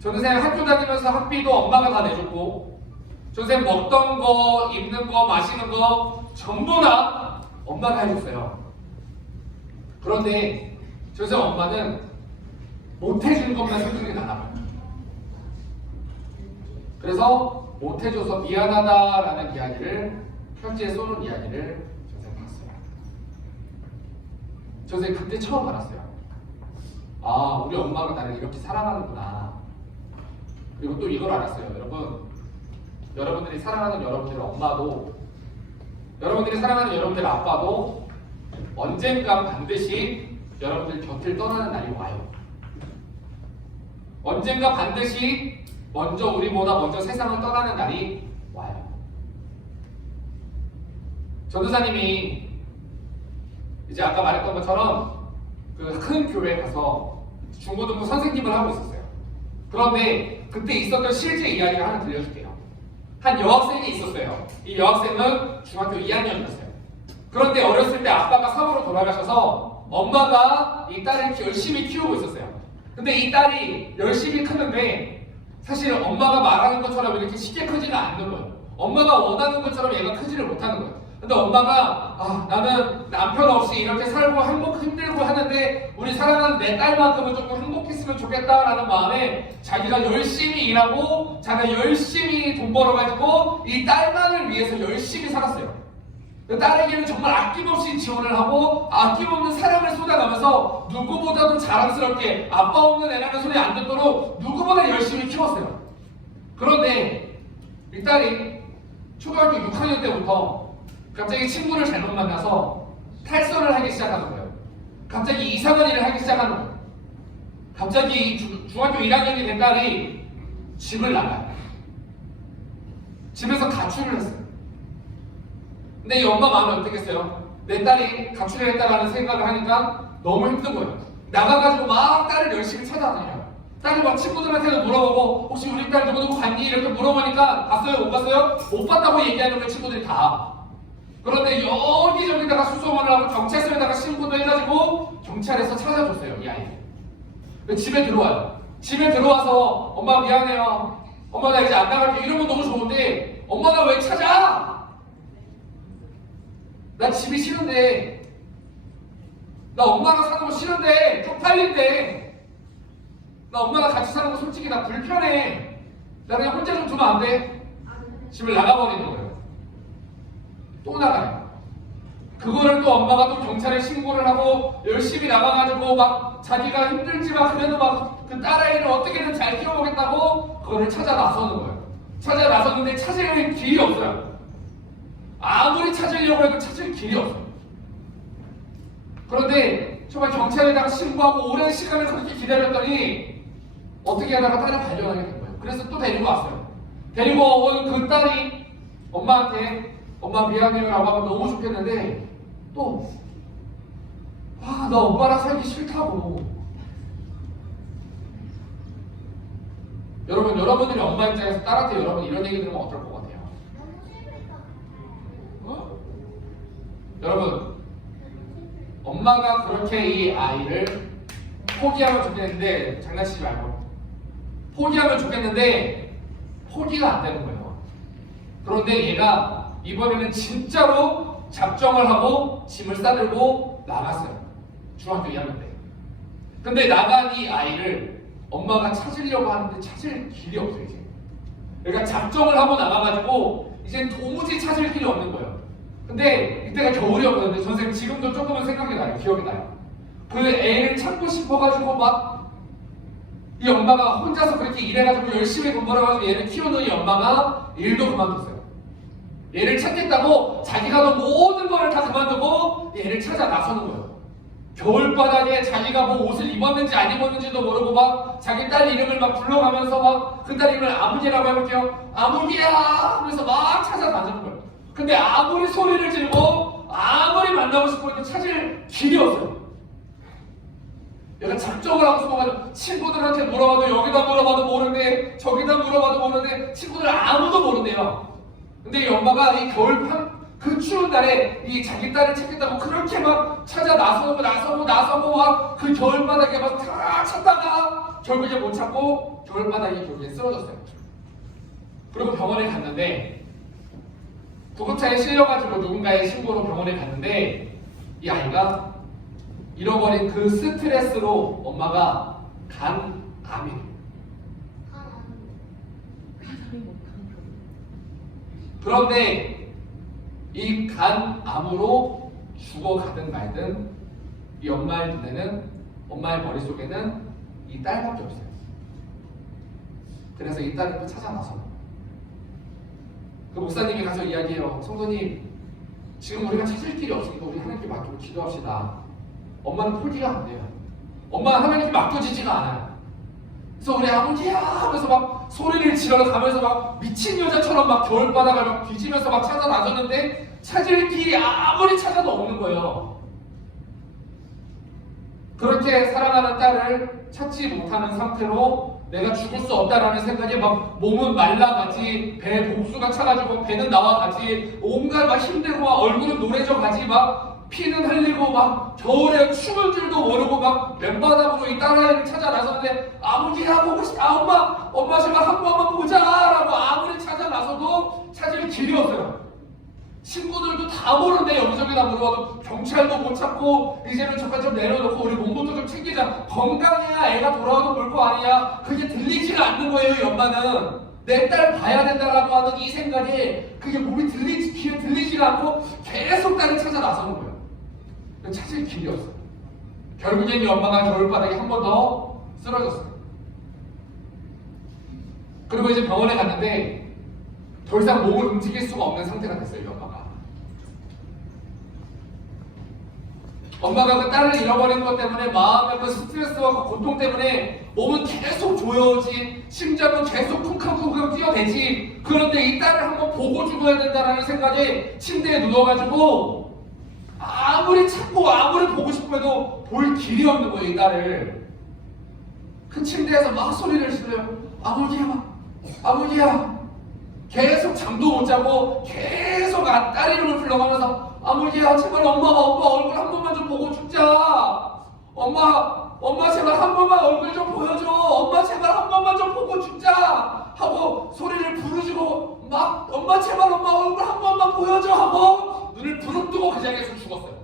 전도사님 학교 다니면서 학비도 엄마가 다 내줬고 전도사님 먹던 거, 입는 거, 마시는 거 전부 다 엄마가 해줬어요. 그런데 전도사님 엄마는 못해준 것만 생각이 나나. 그래서 못해줘서 미안하다라는 이야기를 편지에 써놓은 이야기를 선생님 봤어요. 선생님 그때 처음 알았어요. 아, 우리 엄마가 나를 이렇게 사랑하는구나. 그리고 또 이걸 알았어요. 여러분들이 사랑하는 여러분들의 엄마도 여러분들이 사랑하는 여러분들의 아빠도 언젠가 반드시 여러분들 곁을 떠나는 날이 와요. 언젠가 반드시 우리보다 먼저 세상을 떠나는 날이 와요. 전도사님이 이제 아까 말했던 것처럼 그 큰 교회에 가서 중고등부 선생님을 하고 있었어요. 그런데 그때 있었던 실제 이야기를 하나 들려줄게요. 한 여학생이 있었어요. 이 여학생은 중학교 2학년이었어요. 그런데 어렸을 때 아빠가 사고로 돌아가셔서 엄마가 이 딸을 열심히 키우고 있었어요. 근데 이 딸이 열심히 크는데 사실 엄마가 말하는 것처럼 이렇게 쉽게 크지가 않는 거예요. 엄마가 원하는 것처럼 얘가 크지를 못하는 거예요. 근데 엄마가 나는 남편 없이 이렇게 살고 힘들고 하는데 우리 사랑하는 내 딸만큼은 조금 행복했으면 좋겠다라는 마음에 자기가 열심히 일하고 자기가 열심히 돈 벌어가지고 이 딸만을 위해서 열심히 살았어요. 그 딸에게는 정말 아낌없이 지원을 하고 아낌없는 사랑을 쏟아가면서 누구보다도 자랑스럽게 아빠 없는 애라는 소리 안 듣도록 누구보다 열심히 키웠어요. 그런데 이 딸이 초등학교 6학년 때부터 갑자기 친구를 잘못 만나서 탈선을 하기 시작하는 거예요. 갑자기 이상한 일을 하기 시작하는 거예요. 갑자기 중학교 1학년이 된 딸이 집을 나가요. 집에서 가출을 했어요. 근데 이 엄마 마음이 어떻겠어요? 내 딸이 가출을 했다라는 생각을 하니까 너무 힘든 거예요. 나가가지고 막 딸을 열심히 찾아다녀요. 딸이 막 친구들한테도 물어보고 혹시 우리 딸 누구누구 갔니? 이렇게 물어보니까 갔어요? 못 갔어요? 못 봤다고 얘기하는 거예요. 친구들이 다. 그런데 여기저기다가 수소문을 하고 경찰서에다가 신고도 해가지고 경찰에서 찾아줬어요. 이 아이. 집에 들어와요. 집에 들어와서 엄마 미안해요. 엄마 나 이제 안 나갈게. 이러면 너무 좋은데 엄마 나 왜 찾아? 나 집이 싫은데, 나 엄마가 사는 거 싫은데, 쪽팔린데, 나 엄마가 같이 사는 거 솔직히 나 불편해. 나 그냥 혼자 좀 두면 안 돼? 집을 나가버리는 거예요. 또 나가요. 그거를 또 엄마가 또 경찰에 신고를 하고 열심히 나가가지고 막 자기가 힘들지만 그래도 막 그 딸아이를 어떻게든 잘 키워보겠다고 그거를 찾아 나서는 거예요. 찾아 나섰는데 찾을 길이 없어요. 아무리 찾으려고 해도 찾을 길이 없어요. 그런데 정말 경찰에다가 신고하고 오랜 시간을 그렇게 기다렸더니 어떻게 하다가 딸을 발견하게 된 거예요. 그래서 또 데리고 왔어요. 데리고 온 그 딸이 엄마한테 엄마 미안해요 라고 하면 너무 좋겠는데 또 나 엄마랑 살기 싫다고. 여러분들이 엄마 입장에서 딸한테 여러분 이런 얘기 들으면 어떨 것 같아요? 여러분 엄마가 그렇게 이 아이를 포기하면 좋겠는데 장난치지 말고 포기하면 좋겠는데 포기가 안 되는 거예요. 그런데 얘가 이번에는 진짜로 작정을 하고 짐을 싸들고 나갔어요. 중학교 2학년 때. 근데 나간 이 아이를 엄마가 찾으려고 하는데 찾을 길이 없어요 이제. 그러니까 작정을 하고 나가가지고 이제 도무지 찾을 길이 없는 거예요. 근데 이때가 겨울이었거든요. 선생님 지금도 조금은 생각이 나요. 기억이 나요. 그 애를 찾고 싶어가지고 막 이 엄마가 혼자서 그렇게 일해가지고 열심히 돈 벌어가지고 얘를 키우는 이 엄마가 일도 그만뒀어요. 얘를 찾겠다고 자기가 모든 거를 다 그만두고 얘를 찾아 나서는 거예요. 겨울바닥에 자기가 뭐 옷을 입었는지 안 입었는지도 모르고 막 자기 딸 이름을 막 불러가면서 막 그 딸 이름을 아무개라고 해볼게요. 아무개야 하면서 막 찾아다니는 거예요. 근데 아무리 소리를 지르고 아무리 만나고 싶어도 찾을 길이 없어요. 얘가 작정을 하고 싶어가지고 친구들한테 물어봐도 여기다 물어봐도 모르는데 저기다 물어봐도 모르는데 친구들 아무도 모른대요. 근데 이 엄마가 이 겨울밤 그 추운 날에 이 자기 딸을 찾겠다고 그렇게 막 찾아 나서고 막 그 겨울바닥에 막 다 찾다가 결국에 못 찾고 겨울바닥이 결국에 쓰러졌어요. 그리고 병원에 갔는데 구급차에 실려가지고 누군가의 신고로 병원에 갔는데 이 아이가 잃어버린 그 스트레스로 엄마가 간암이에요. 그런데 이 간암으로 죽어가든 말든 이 엄마의 눈에는 엄마의 머릿속에는 이 딸밖에 없어요. 그래서 이 딸을 또 찾아 나서 그 목사님이 가서 이야기해요. 성도님 지금 우리가 찾을 길이 없으니까 우리 하나님께 맡기고 기도합시다. 엄마는 포기가 안 돼요. 엄마는 하나님께 맡겨지지가 않아요. 그래서 우리 아버지야 하면서 막 소리를 지르가면서 막 미친 여자처럼 막 겨울바닥을 막 뒤지면서 막 찾아 나섰는데 찾을 길이 아무리 찾아도 없는 거예요. 그렇게 사랑하는 딸을 찾지 못하는 상태로 내가 죽을 수 없다라는 생각에 막 몸은 말라가지 배 복수가 차가지고 배는 나와가지 온갖 막 힘들고 막 얼굴은 노래져가지 막 피는 흘리고 막 겨울에 추운 줄도 모르고 막 맨바닥으로 이 딸아이를 찾아 나섰는데 아버지야 보고 싶다 엄마 제발 한 번만 보자라고 아무리 찾아 나서도 찾을 길이 없어요. 친구들도 다 모르는데 여기저기 다 물어봐도 경찰도 못 찾고 이제는 잠깐 좀 내려놓고 우리 몸부터 좀 챙기자. 건강해야 애가 돌아와도 볼 거 아니야. 그게 들리지가 않는 거예요. 이 엄마는 내 딸 봐야 된다라고 하는 이 생각에 그게 몸이 귀에 들리지가 않고 계속 딸을 찾아 나서는 거예요. 찾을 길이 없어요. 결국엔 이 엄마가 겨울바닥에 한 번 더 쓰러졌어요. 그리고 이제 병원에 갔는데 더 이상 몸을 움직일 수가 없는 상태가 됐어요. 이 엄마가 그 딸을 잃어버린 것 때문에 마음의 그 스트레스와 그 고통 때문에 몸은 계속 조여오지 심장은 계속 쿵쾅쿵쾅 뛰어대지. 그런데 이 딸을 한번 보고 죽어야 된다는 생각에 침대에 누워가지고 아무리 찾고 아무리 보고 싶어도 볼 길이 없는 거예요. 이 딸을 그 침대에서 막 소리를 지르요. 아버지야 계속 잠도 못 자고 계속 딸 이름을 불러가면서 아버지야 제발 엄마 얼굴 한 번만 좀 보고 죽자. 엄마 제발 한 번만 얼굴 좀 보여줘. 엄마 제발 한 번만 좀 보고 죽자 하고 소리를 부르시고 막 엄마 제발 엄마 얼굴 한 번만 보여줘 하고 눈을 부릅뜨고 그 자리에서 죽었어요.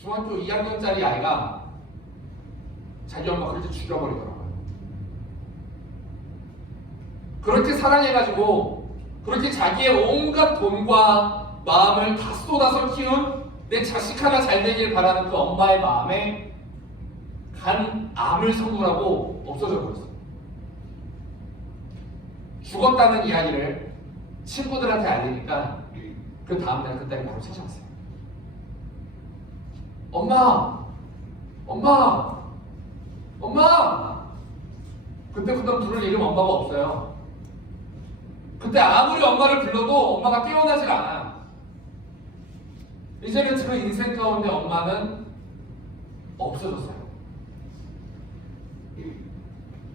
중학교 2학년짜리 아이가 자기 엄마 그렇게 죽여버리더라고요. 그렇게 사랑해가지고 그렇게 자기의 온갖 돈과 마음을 다 쏟아서 키운 내 자식 하나 잘 되길 바라는 그 엄마의 마음에 간 암을 선고하고 없어져 버렸어요. 죽었다는 이야기를 친구들한테 알리니까 그 다음날 그 딸이 바로 찾아왔어요. 엄마! 엄마! 엄마! 그때 부를 이름 엄마가 없어요. 그때 아무리 엄마를 불러도 엄마가 깨어나질 않아요. 이제는 그 인생 가운데 엄마는 없어졌어요.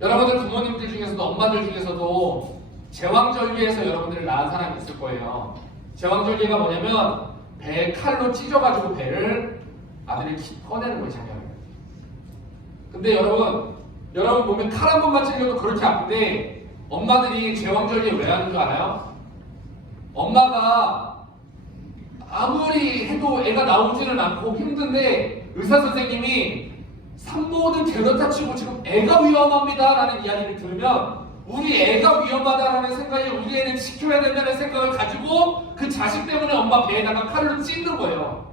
여러분들 부모님들 중에서도 엄마들 중에서도 제왕절개에서 여러분들을 낳은 사람이 있을 거예요. 제왕절개가 뭐냐면 배에 칼로 찢어가지고 배를 아들이 꺼내는 거예요, 자녀를. 근데 여러분 보면 칼 한 번만 찔려도 그렇게 아픈데 엄마들이 제왕절개 왜 하는 줄 알아요? 엄마가 아무리 해도 애가 나오지는 않고 힘든데 의사 선생님이 산모든 데려다 치고 지금 애가 위험합니다 라는 이야기를 들으면 우리 애가 위험하다라는 생각에 우리 애는 지켜야 된다는 생각을 가지고 그 자식 때문에 엄마 배에다가 칼로 찢는 거예요.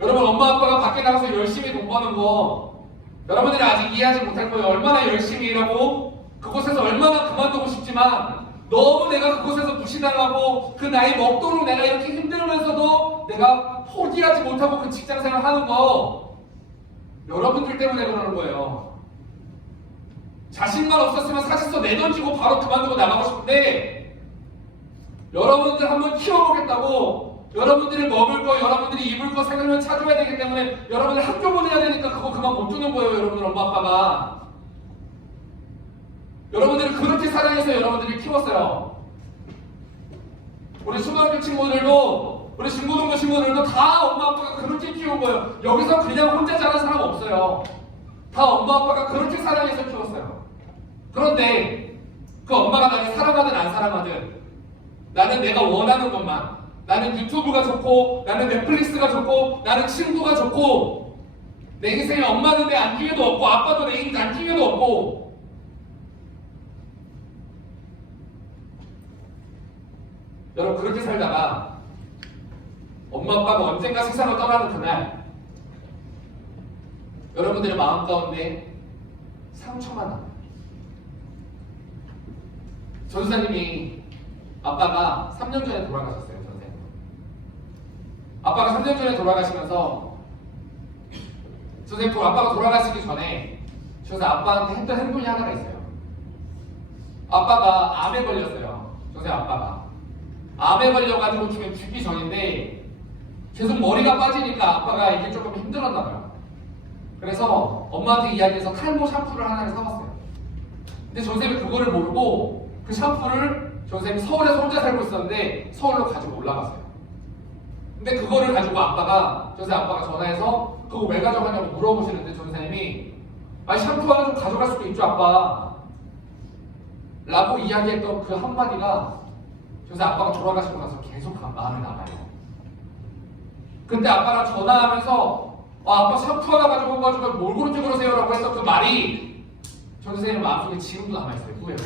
여러분 엄마 아빠가 밖에 나가서 열심히 돈 버는 거 여러분들이 아직 이해하지 못할 거예요. 얼마나 열심히 일하고 그곳에서 얼마나 그만두고 싶지만 너무 내가 그곳에서 무시당하고 그 나이 먹도록 내가 이렇게 힘들면서도 내가 포기하지 못하고 그 직장생활 하는 거 여러분들 때문에 그러는 거예요. 자신만 없었으면 사실서 내던지고 바로 그만두고 나가고 싶은데 여러분들 한번 키워보겠다고 여러분들이 먹을 거, 여러분들이 입을 거 생각을 찾아야 되기 때문에 여러분들 학교 보내야 되니까 그거 그만 못 주는 거예요. 여러분들 엄마 아빠가 여러분들을 그렇게 사랑해서 여러분들이 키웠어요. 우리 초등학교 친구들도 우리 중고등부 친구들도 다 엄마 아빠가 그렇게 키운 거예요. 여기서 그냥 혼자 자란 사람 없어요. 다 엄마 아빠가 그렇게 사랑해서 키웠어요. 그런데 그 엄마가 나를 사랑하든 안 사랑하든 나는 내가 원하는 것만, 나는 유튜브가 좋고 나는 넷플릭스가 좋고 나는 친구가 좋고 내 인생에 엄마는 내 안기회도 없고 아빠도 내 인생 안기회도 없고 여러분 그렇게 살다가 엄마 아빠가 언젠가 세상을 떠나는 그날 여러분들의 마음 가운데 상처가 나요. 전사님이 아빠가 3년 전에 돌아가셨어요. 전생. 아빠가 3년 전에 돌아가시면서 선생님 아빠가 돌아가시기 전에 그래서 아빠한테 했던 행동이 하나가 있어요. 아빠가 암에 걸렸어요. 선생님 아빠가 암에 걸려가지고 지금 죽기 전인데 계속 머리가 빠지니까 아빠가 이게 조금 힘들었나 봐요. 그래서 엄마한테 이야기해서 탈모 샴푸를 하나를 사왔어요. 근데 전생이 그거를 모르고 그 샴푸를 전생이 서울에서 혼자 살고 있었는데 서울로 가지고 올라갔어요. 근데 그거를 가지고 아빠가 전화해서 그거 왜 가져가냐고 물어보시는데 전생님이 샴푸 하나 좀 가져갈 수도 있죠 아빠 라고 이야기했던 그 한마디가 아빠가 돌아가시고 나서 계속 마음에 남아요. 근데 아빠랑 전화하면서 아빠 샴푸 하나 가지고 가지고 뭘 그렇게 그러세요? 라고 했던 그 말이 전생님 마음속에 지금도 남아있어요. 후회로.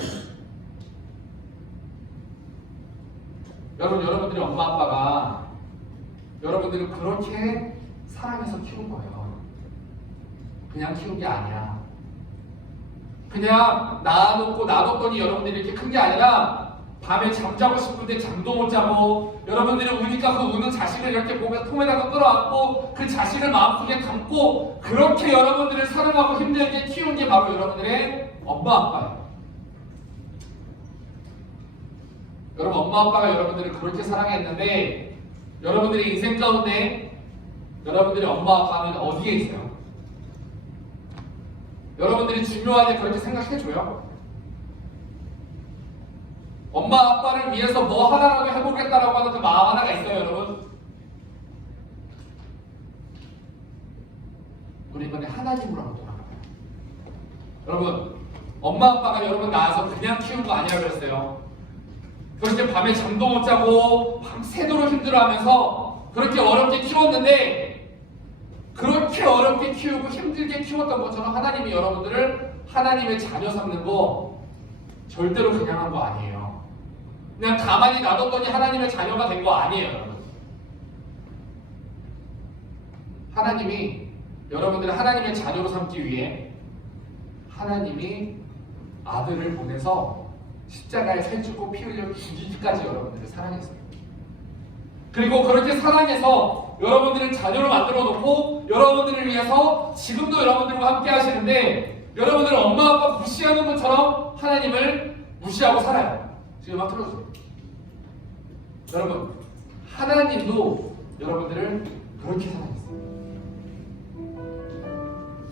여러분들이 엄마 아빠가 여러분들을 그렇게 사랑해서 키운 거예요. 그냥 키운 게 아니야. 그냥 낳아놓고 놔뒀더니 여러분들이 이렇게 큰 게 아니라 밤에 잠자고 싶은데 잠도 못 자고 여러분들이 우니까 그 우는 자식을 이렇게 몸에 통에다가 끌어안고 그 자식을 마음속에 담고 그렇게 여러분들을 사랑하고 힘들게 키운 게 바로 여러분들의 엄마 아빠예요. 여러분 엄마 아빠가 여러분들을 그렇게 사랑했는데 여러분들의 인생 가운데 여러분들의 엄마 아빠는 어디에 있어요? 여러분들이 중요하게 그렇게 생각해줘요? 엄마 아빠를 위해서 뭐 하나라도 해보겠다라고 하는 그 마음 하나가 있어요, 여러분. 우리 이번에 하나님으로 한번 돌아가요. 여러분, 엄마 아빠가 여러분 낳아서 그냥 키운 거 아니라고 했어요. 그렇게 밤에 잠도 못 자고 밤새도록 힘들어하면서 그렇게 어렵게 키웠는데 그렇게 어렵게 키우고 힘들게 키웠던 것처럼 하나님이 여러분들을 하나님의 자녀 삼는 거 절대로 그냥 한 거 아니에요. 그냥 가만히 놔뒀더니 하나님의 자녀가 된 거 아니에요, 여러분. 하나님이 여러분들을 하나님의 자녀로 삼기 위해 하나님이 아들을 보내서 십자가에 살찌고 피 흘려 죽이기까지 여러분들을 사랑했어요. 그리고 그렇게 사랑해서 여러분들을 자녀로 만들어 놓고 여러분들을 위해서 지금도 여러분들과 함께 하시는데 여러분들은 엄마 아빠 무시하는 것처럼 하나님을 무시하고 살아요. 지금 막 틀어주세요. 여러분, 하나님도 여러분들을 그렇게 사랑했어요.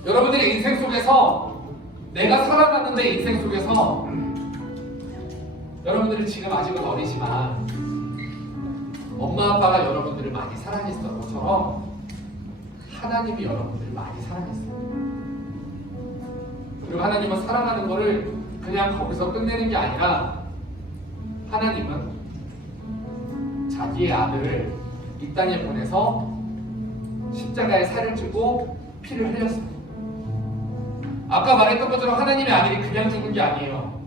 여러분들의 인생 속에서 내가 살아갔는데 인생 속에서 여러분들은 지금 아직은 어리지만 엄마 아빠가 여러분들을 많이 사랑했던 것처럼 하나님이 여러분들을 많이 사랑했어요. 그리고 하나님은 사랑하는 것을 그냥 거기서 끝내는 게 아니라 하나님은 자기의 아들을 이 땅에 보내서 십자가에 살을 찌고 피를 흘렸어요. 아까 말했던 것처럼 하나님의 아들이 그냥 죽은 게 아니에요.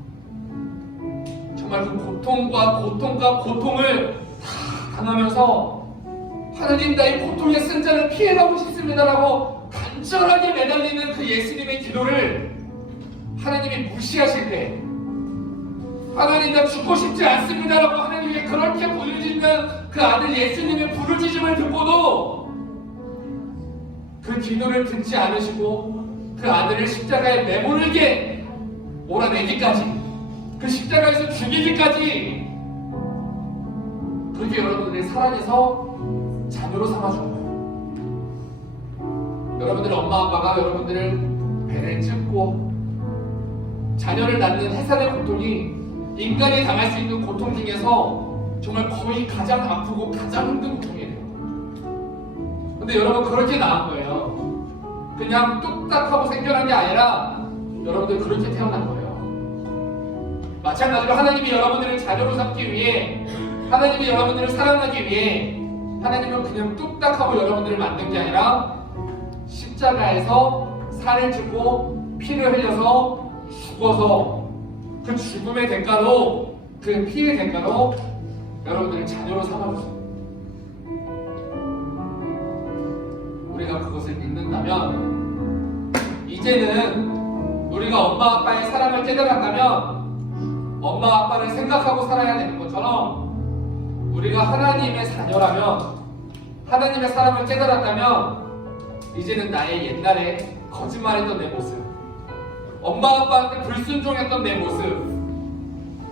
정말 그 고통을 다 당하면서 하나님 나의 고통의 쓴자를 피해가고 싶습니다라고 간절하게 매달리는 그 예수님의 기도를 하나님이 무시하실 때 하나님 나 죽고 싶지 않습니다라고 하나님이 그렇게 부르짖는 그 아들 예수님의 부르짖음을 듣고도 그 기도를 듣지 않으시고 그 아들을 십자가에 내몰게 몰아내기까지 그 십자가에서 죽이기까지 그렇게 여러분들이 사랑해서 자녀로 삼아준 거예요. 여러분들 엄마 아빠가 여러분들을 배를 찢고 자녀를 낳는 해산의 고통이 인간이 당할 수 있는 고통 중에서 정말 거의 가장 아프고 가장 힘든 고통이에요. 근데 여러분 그렇게 낳은 거예요. 그냥 뚝딱하고 생겨난 게 아니라 여러분들 그렇게 태어난 거예요. 마찬가지로 하나님이 여러분들을 자녀로 삼기 위해 하나님이 여러분들을 사랑하기 위해 하나님은 그냥 뚝딱하고 여러분들을 만든 게 아니라 십자가에서 살을 찌고 피를 흘려서 죽어서 그 죽음의 대가로 그 피의 대가로 여러분들을 자녀로 삼아주세요. 우리가 그것을 믿는다면 이제는 우리가 엄마 아빠의 사랑을 깨달았다면 엄마 아빠를 생각하고 살아야 되는 것처럼 우리가 하나님의 자녀라면 하나님의 사랑을 깨달았다면 이제는 나의 옛날에 거짓말했던 내 모습 엄마 아빠한테 불순종했던 내 모습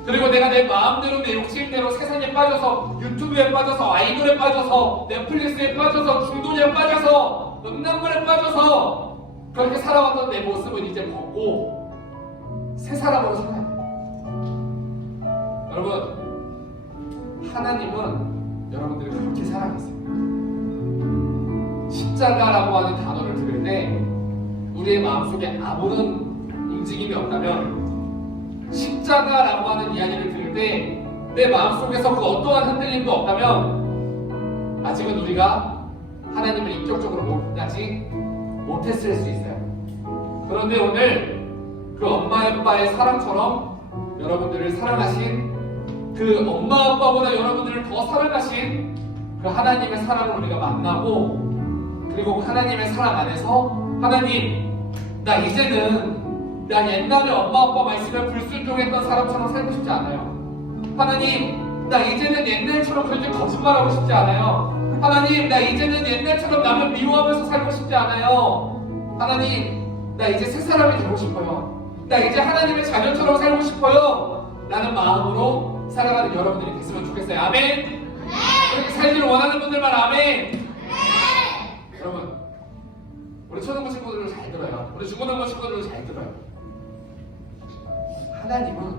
그리고 내가 내 마음대로 내 욕심대로 세상에 빠져서 유튜브에 빠져서 아이돌에 빠져서 넷플릭스에 빠져서 중독에 빠져서 음란물에 빠져서 그렇게 살아왔던 내 모습은 이제 벗고 새 사람으로 살아야 돼요. 여러분 하나님은 여러분들을 그렇게 사랑했어요. 십자가라고 하는 단어를 들을 때 우리의 마음속에 아무런 움직임이 없다면 십자가라고 하는 이야기를 들을 때 내 마음속에서 그 어떠한 흔들림도 없다면 아직은 우리가 하나님을 인격적으로 만나지 못했을 수 있어요. 그런데 오늘 그 엄마 아빠의 사랑처럼 여러분들을 사랑하신 그 엄마 아빠보다 여러분들을 더 사랑하신 그 하나님의 사랑을 우리가 만나고 그리고 하나님의 사랑 안에서 하나님 나 이제는 나 옛날에 엄마 아빠 말씀에 불순종했던 사람처럼 살고 싶지 않아요. 하나님 나 이제는 옛날처럼 그렇게 거짓말하고 싶지 않아요. 하나님 나 이제는 옛날처럼 남을 미워하면서 살고 싶지 않아요. 하나님 나 이제 새 사람이 되고 싶어요. 나 이제 하나님의 자녀처럼 살고 싶어요. 라는 마음으로 살아가는 여러분들이 됐으면 좋겠어요. 아멘. 그렇게 살기를 원하는 분들만 아멘. 여러분 우리 초등부 친구들을 잘 들어요. 우리 중고등부 친구들을 잘 들어요. 하나님은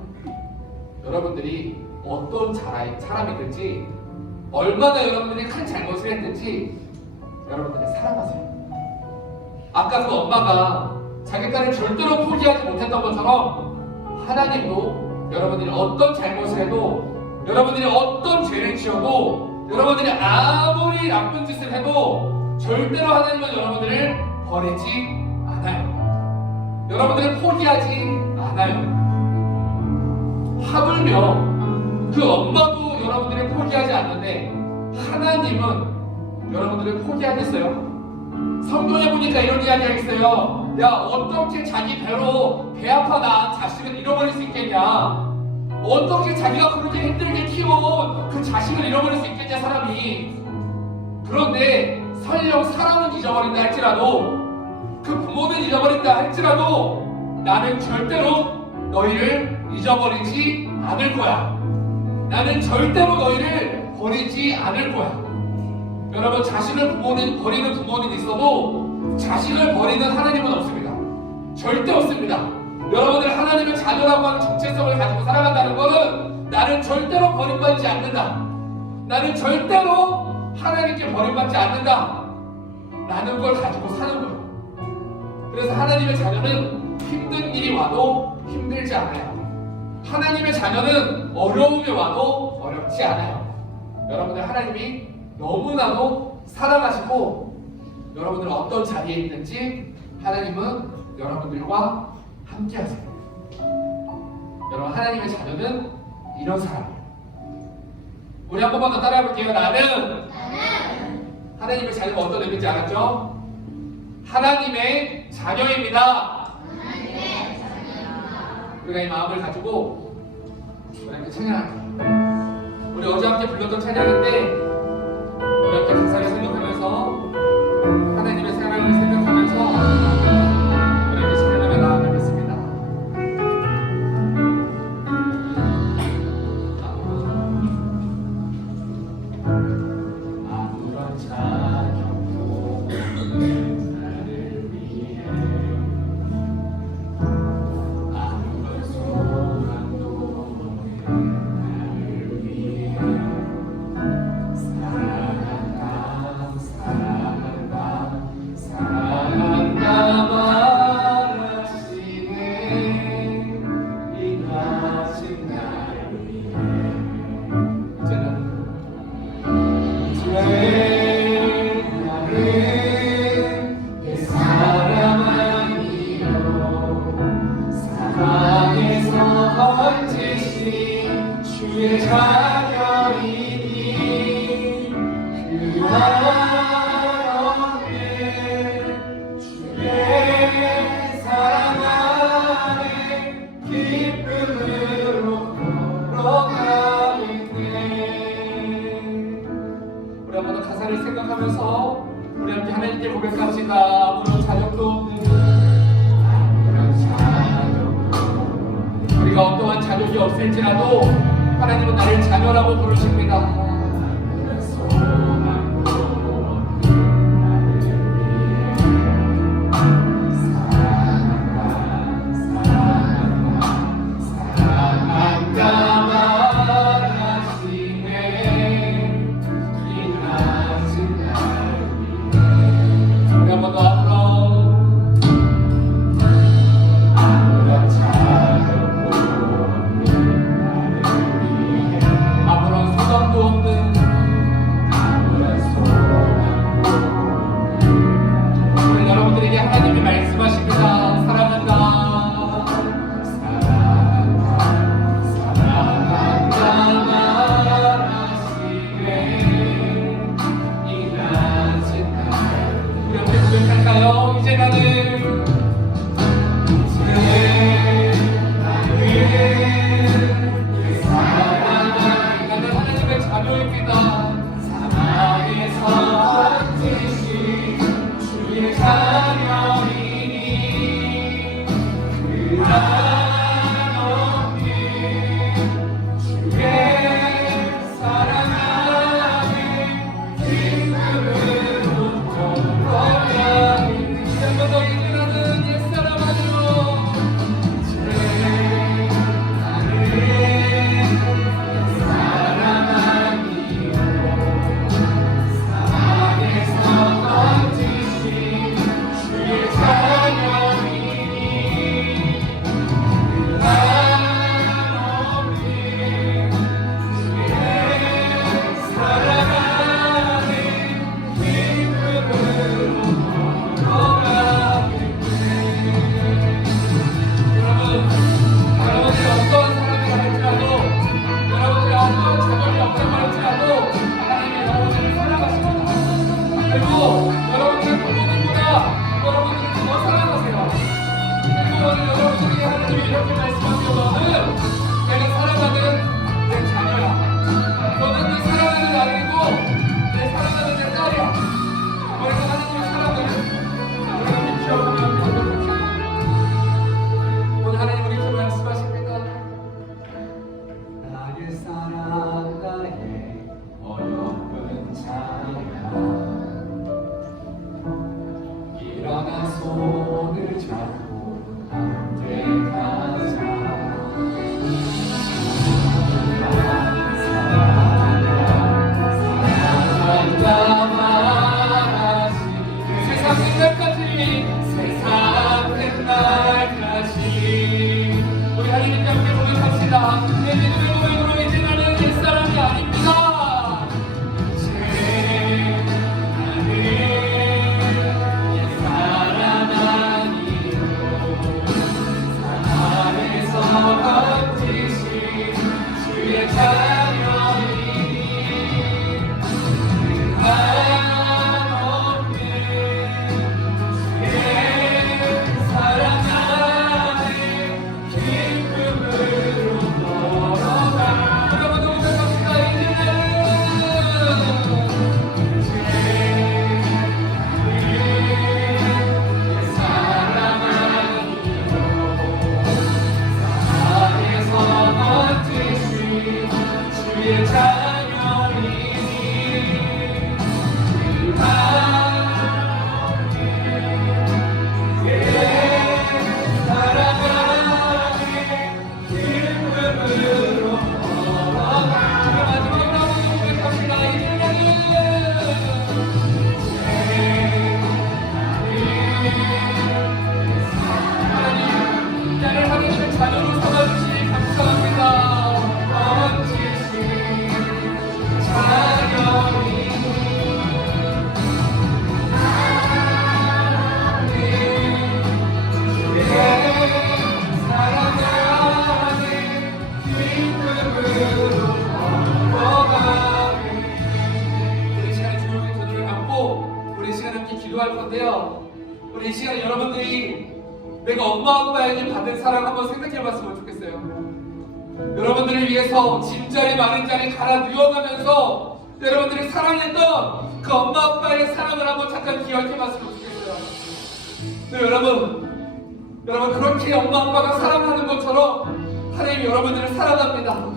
여러분들이 어떤 사람이 될지 얼마나 여러분들이 큰 잘못을 했든지 여러분들이 사랑하세요. 아까 그 엄마가 자기 딸을 절대로 포기하지 못했던 것처럼 하나님도 여러분들이 어떤 잘못을 해도 여러분들이 어떤 죄를 지어도 여러분들이 아무리 나쁜 짓을 해도 절대로 하나님은 여러분들을 버리지 않아요. 여러분들을 포기하지 않아요. 하물며 그 엄마도 여러분들을 포기하지 않는데 하나님은 여러분들을 포기하겠어요? 성경에 보니까 이런 이야기가 있어요. 야, 어떻게 자기 배로 배 아파 낳은 자식을 잃어버릴 수 있겠냐? 어떻게 자기가 그렇게 힘들게 키워온 그 자식을 잃어버릴 수 있겠냐, 사람이. 그런데 설령 사람은 잊어버린다 할지라도 그 부모는 잊어버린다 할지라도 나는 절대로 너희를 잊어버리지 않을 거야. 나는 절대로 너희를 버리지 않을 거야. 여러분, 자식을 버리는 부모는 있어도 자식을 버리는 하나님은 없습니다. 절대 없습니다. 여러분들 하나님의 자녀라고 하는 정체성을 가지고 살아간다는 것은 나는 절대로 버림받지 않는다. 나는 절대로 하나님께 버림받지 않는다. 라는 걸 가지고 사는 거예요. 그래서 하나님의 자녀는 힘든 일이 와도 힘들지 않아요. 하나님의 자녀는 어려움이 와도 어렵지 않아요. 여러분들 하나님이 너무나도 사랑하시고 여러분들 어떤 자리에 있는지 하나님은 여러분들과 함께 하세요. 여러분, 하나님의 자녀는 이런 사람이에요. 우리 한 번만 더 따라해 볼게요. 나는 하나님의 자녀가 어떤 의미인지 알았죠? 하나님의 자녀입니다. 우리가 이 마음을 가지고 하나님께 찬양할게요. 우리 어제 함께 불렀던 찬양인데 우리 함께 가사를 생각하면서 하나님의 사랑을 생각하면서 우리 함께 찬양을 나아가겠습니다. 아무런 자녀도 나를 위해 아무런 소망도 나를 위해 사랑한다 말하시네 이 낮은 나를 위해 이제 나는 내 사랑 아니요 사랑에서 건지신 주의 자녀이니 그 안에 주의 사랑 안에 기쁨으로 걸어가는데 우리 한 번 더 가사를 생각하면서 우리 함께 하나님께 고백합시다. 아무런 자격도 없는 아무런 자격 우리가 어떠한 자격이 없을지라도 하나님은 나를 자녀라고 부르십니다. 아무런 소망도 없는 나를 위해 사랑한다 말하시네 이 낮은 나를 위해 우리 한 번 더 아무런 자격도 없는 나를 위해 아무런 소망도 없는 아무런 소망도 없는 오늘 여러분들에게 하나님이 말씀하십니다. 사랑한다 이제 나는 그 사랑은 나는 하나님의 자녀입니다. 사랑에서 건지신 주의 자녀이니 그 안 없는 주의 사랑 안에 기쁨으로 걸어가는 나는 옛사람 아니요 나는 사람 아니요 사랑에서 건지신 주의 자녀이니 하나님이 이렇게 말씀하세요. 너는 내가 사랑하는 내 자녀야. 너는 내 사랑하는 아들이고 내 사랑하는 내 딸이야. 그래서 하나님의 사랑을 우리가 기억하면 되는 오늘 하나님 우리에게 말씀하십니다. 나의 사랑 나의 어여쁜 자녀야, 일어나 손을 잡고 함께 가자. 세상 끝날까지, 세상 끝날까지 우리 하나님께 함께 고백합시다. 내 믿음의 고백으로 이제 나는 옛사람이 아닙니다. 이제 나는 옛사람 아니고 사랑에서 거짓이 주의 자녀이니 기도할 건데요. 우리 이 시간에 여러분들이 내가 엄마 아빠에게 받은 사랑 한번 생각해 봤으면 좋겠어요. 여러분들을 위해서 짐자리 많은 자리 갈아 누워가면서 여러분들이 사랑했던 그 엄마 아빠의 사랑을 한번 잠깐 기억해 봤으면 좋겠어요. 네, 여러분 그렇게 엄마 아빠가 사랑하는 것처럼 하나님이 여러분들을 사랑합니다.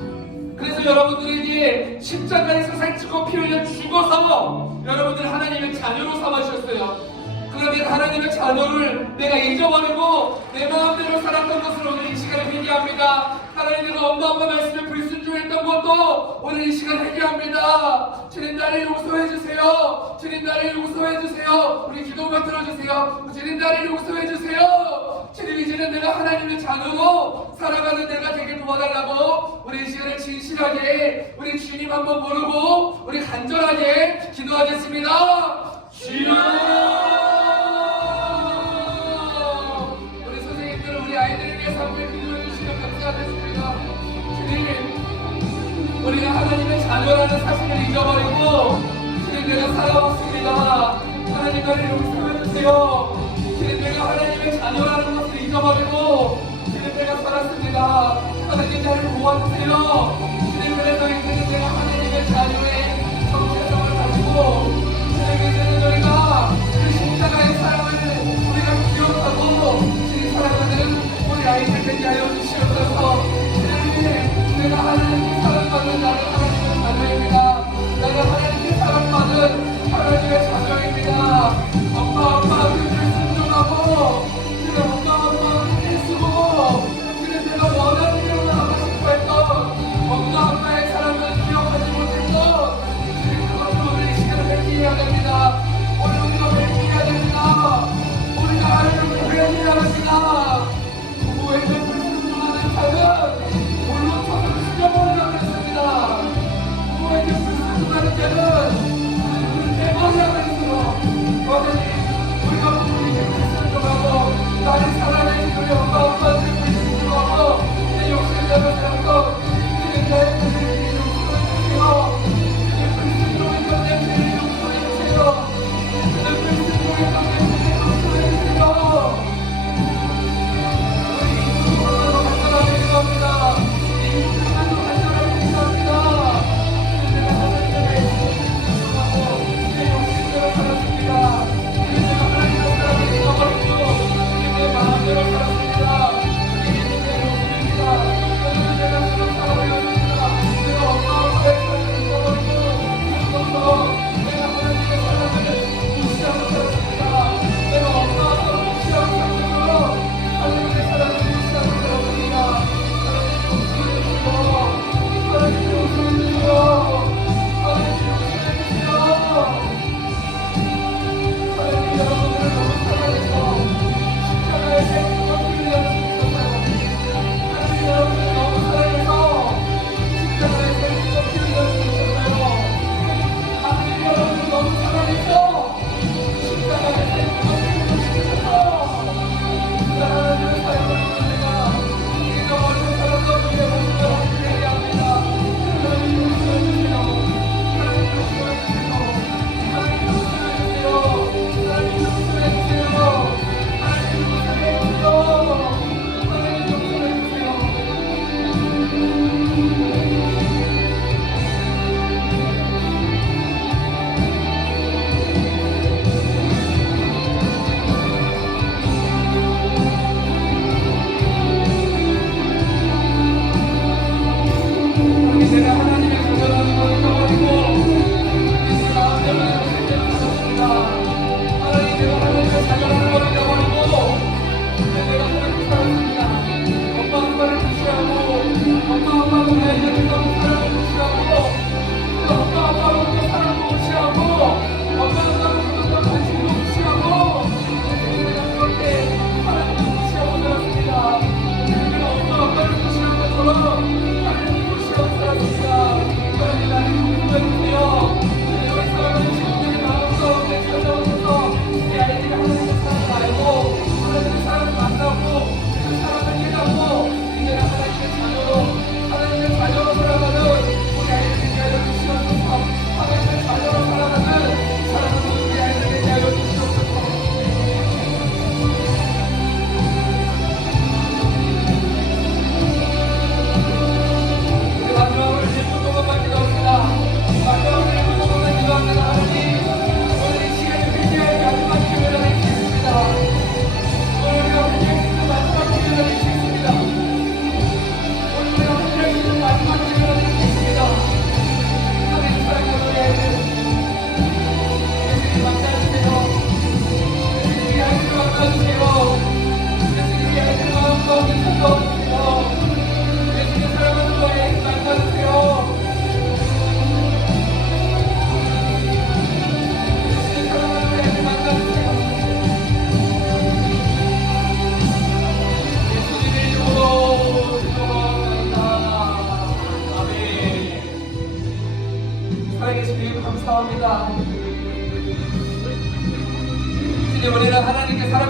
그래서 여러분들에게 십자가에서 살찌고 피 흘려 죽어서 여러분들 하나님의 자녀로 삼으셨어요. 그러면 하나님의 자녀를 내가 잊어버리고 내 마음대로 살았던 것을 오늘 이 시간에 회개합니다. 하나님 내가 엄마 아빠 말씀에 불순종했던 것도 오늘 이 시간에 회개합니다. 주님 나를 용서해주세요. 주님 나를 용서해주세요. 우리 기도만 들어주세요. 주님 나를 용서해주세요. 주님 이제는 내가 하나님의 자녀로 살아가는 내가 되게 도와달라고 우리 이 시간에 진실하게 우리 주님 한번 부르고 우리 간절하게 기도하겠습니다. 주여, 우리 선생님들 우리 아이들을 위해서 함께 기도해 주시면 감사하겠습니다. 주님 우리가 하나님의 자녀라는 사실을 잊어버리고 주님 내가 살아왔습니다. 하나님 나를 용서해 주세요. 주님 내가 하나님의 자녀라는 것을 잊어버리고 주님 내가 살았습니다. 하나님 나를 도와주세요. 주님 그래서 이제는 내가 하나님의 자녀의 정체성을 가지고 주님 이제는 우리가 그 십자가의 사랑을 우리가 기억하고 주님 사랑하는 우리 아이들에게 하여 주시옵소서. 주님 내가 하나님께 사랑받는 나는 하나님의 자녀입니다. 내가 하나님께 사랑받은 하나님의 자녀입니다. 엄마 아빠 그들 순종하고 주님 엄마 아빠 힘쓰고 주님 내가 원하는 대로 나가고 싶어 했던 엄마 아빠의 사랑을 기억하지 못했던 주님 그것도 오늘 이 시간에 회개해야 됩니다. 오늘 우리가 회개해야 됩니다. 우리가 하나님께 회개해야 됩니다. 부모에게 불순종하는 자는 물론 저를 죽여버리라고 했습니다. 부모에게 불순종하는 자는 내버리라고 했어. 그러니 우리가 부모님께 불순종하고 나를 사랑해 우리 엄마 아빠한테 불순종하고 내 욕심대로 살고 주님 나의 죄를 용서해주세요. 주님 불순종했던 내 죄를 용서해주세요. 주님 불순종했던 내 죄를 용서해주세요. 우리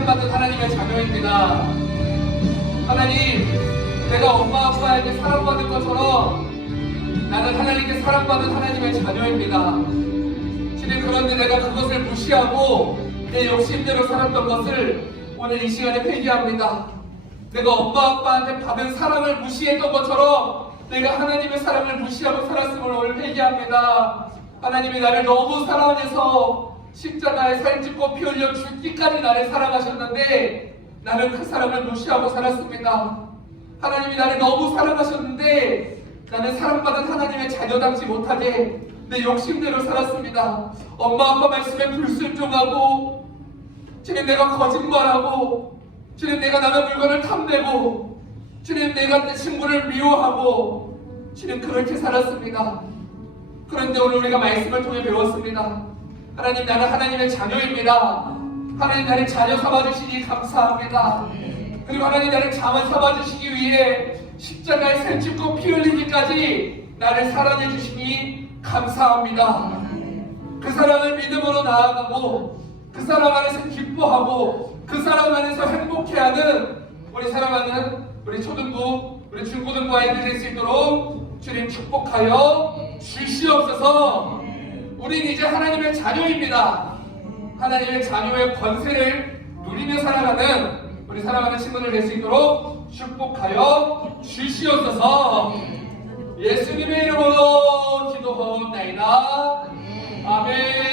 사랑받는 하나님의 자녀입니다. 하나님, 내가 엄마 아빠에게 사랑받는 것처럼 나는 하나님께 사랑받는 하나님의 자녀입니다. 주님, 그런데 내가 그것을 무시하고 내 욕심대로 살았던 것을 오늘 이 시간에 회개합니다. 내가 엄마 아빠한테 받은 사랑을 무시했던 것처럼 내가 하나님의 사랑을 무시하고 살았음을 오늘 회개합니다. 하나님이 나를 너무 사랑해서 십자가에 살찌고 피 흘려 죽기까지 나를 사랑하셨는데 나는 그 사랑을 무시하고 살았습니다. 하나님이 나를 너무 사랑하셨는데 나는 사랑받은 하나님의 자녀답지 못하게 내 욕심대로 살았습니다. 엄마 아빠 말씀에 불순종하고, 주님, 내가 거짓말하고, 주님, 내가 남의 물건을 탐내고, 주님, 내가 내 친구를 미워하고, 주님, 그렇게 살았습니다. 그런데 오늘 우리가 말씀을 통해 배웠습니다. 하나님, 나는 하나님의 자녀입니다. 하나님, 나를 자녀 삼아주시니 감사합니다. 그리고 하나님, 나를 자만 삼아주시기 위해 십자가에 살찌고 피 흘리기까지 나를 사랑해 주시니 감사합니다. 그 사랑을 믿음으로 나아가고 그 사랑 안에서 기뻐하고 그 사랑 안에서 행복해하는 우리 사랑하는 우리 초등부, 우리 중고등부 아이들 될 수 있도록 주님 축복하여 주시옵소서. 우린 이제 하나님의 자녀입니다. 하나님의 자녀의 권세를 누리며 살아가는 우리 사랑하는 친구들 될 수 있도록 축복하여 주시옵소서. 예수님의 이름으로 기도하옵나이다. 아멘.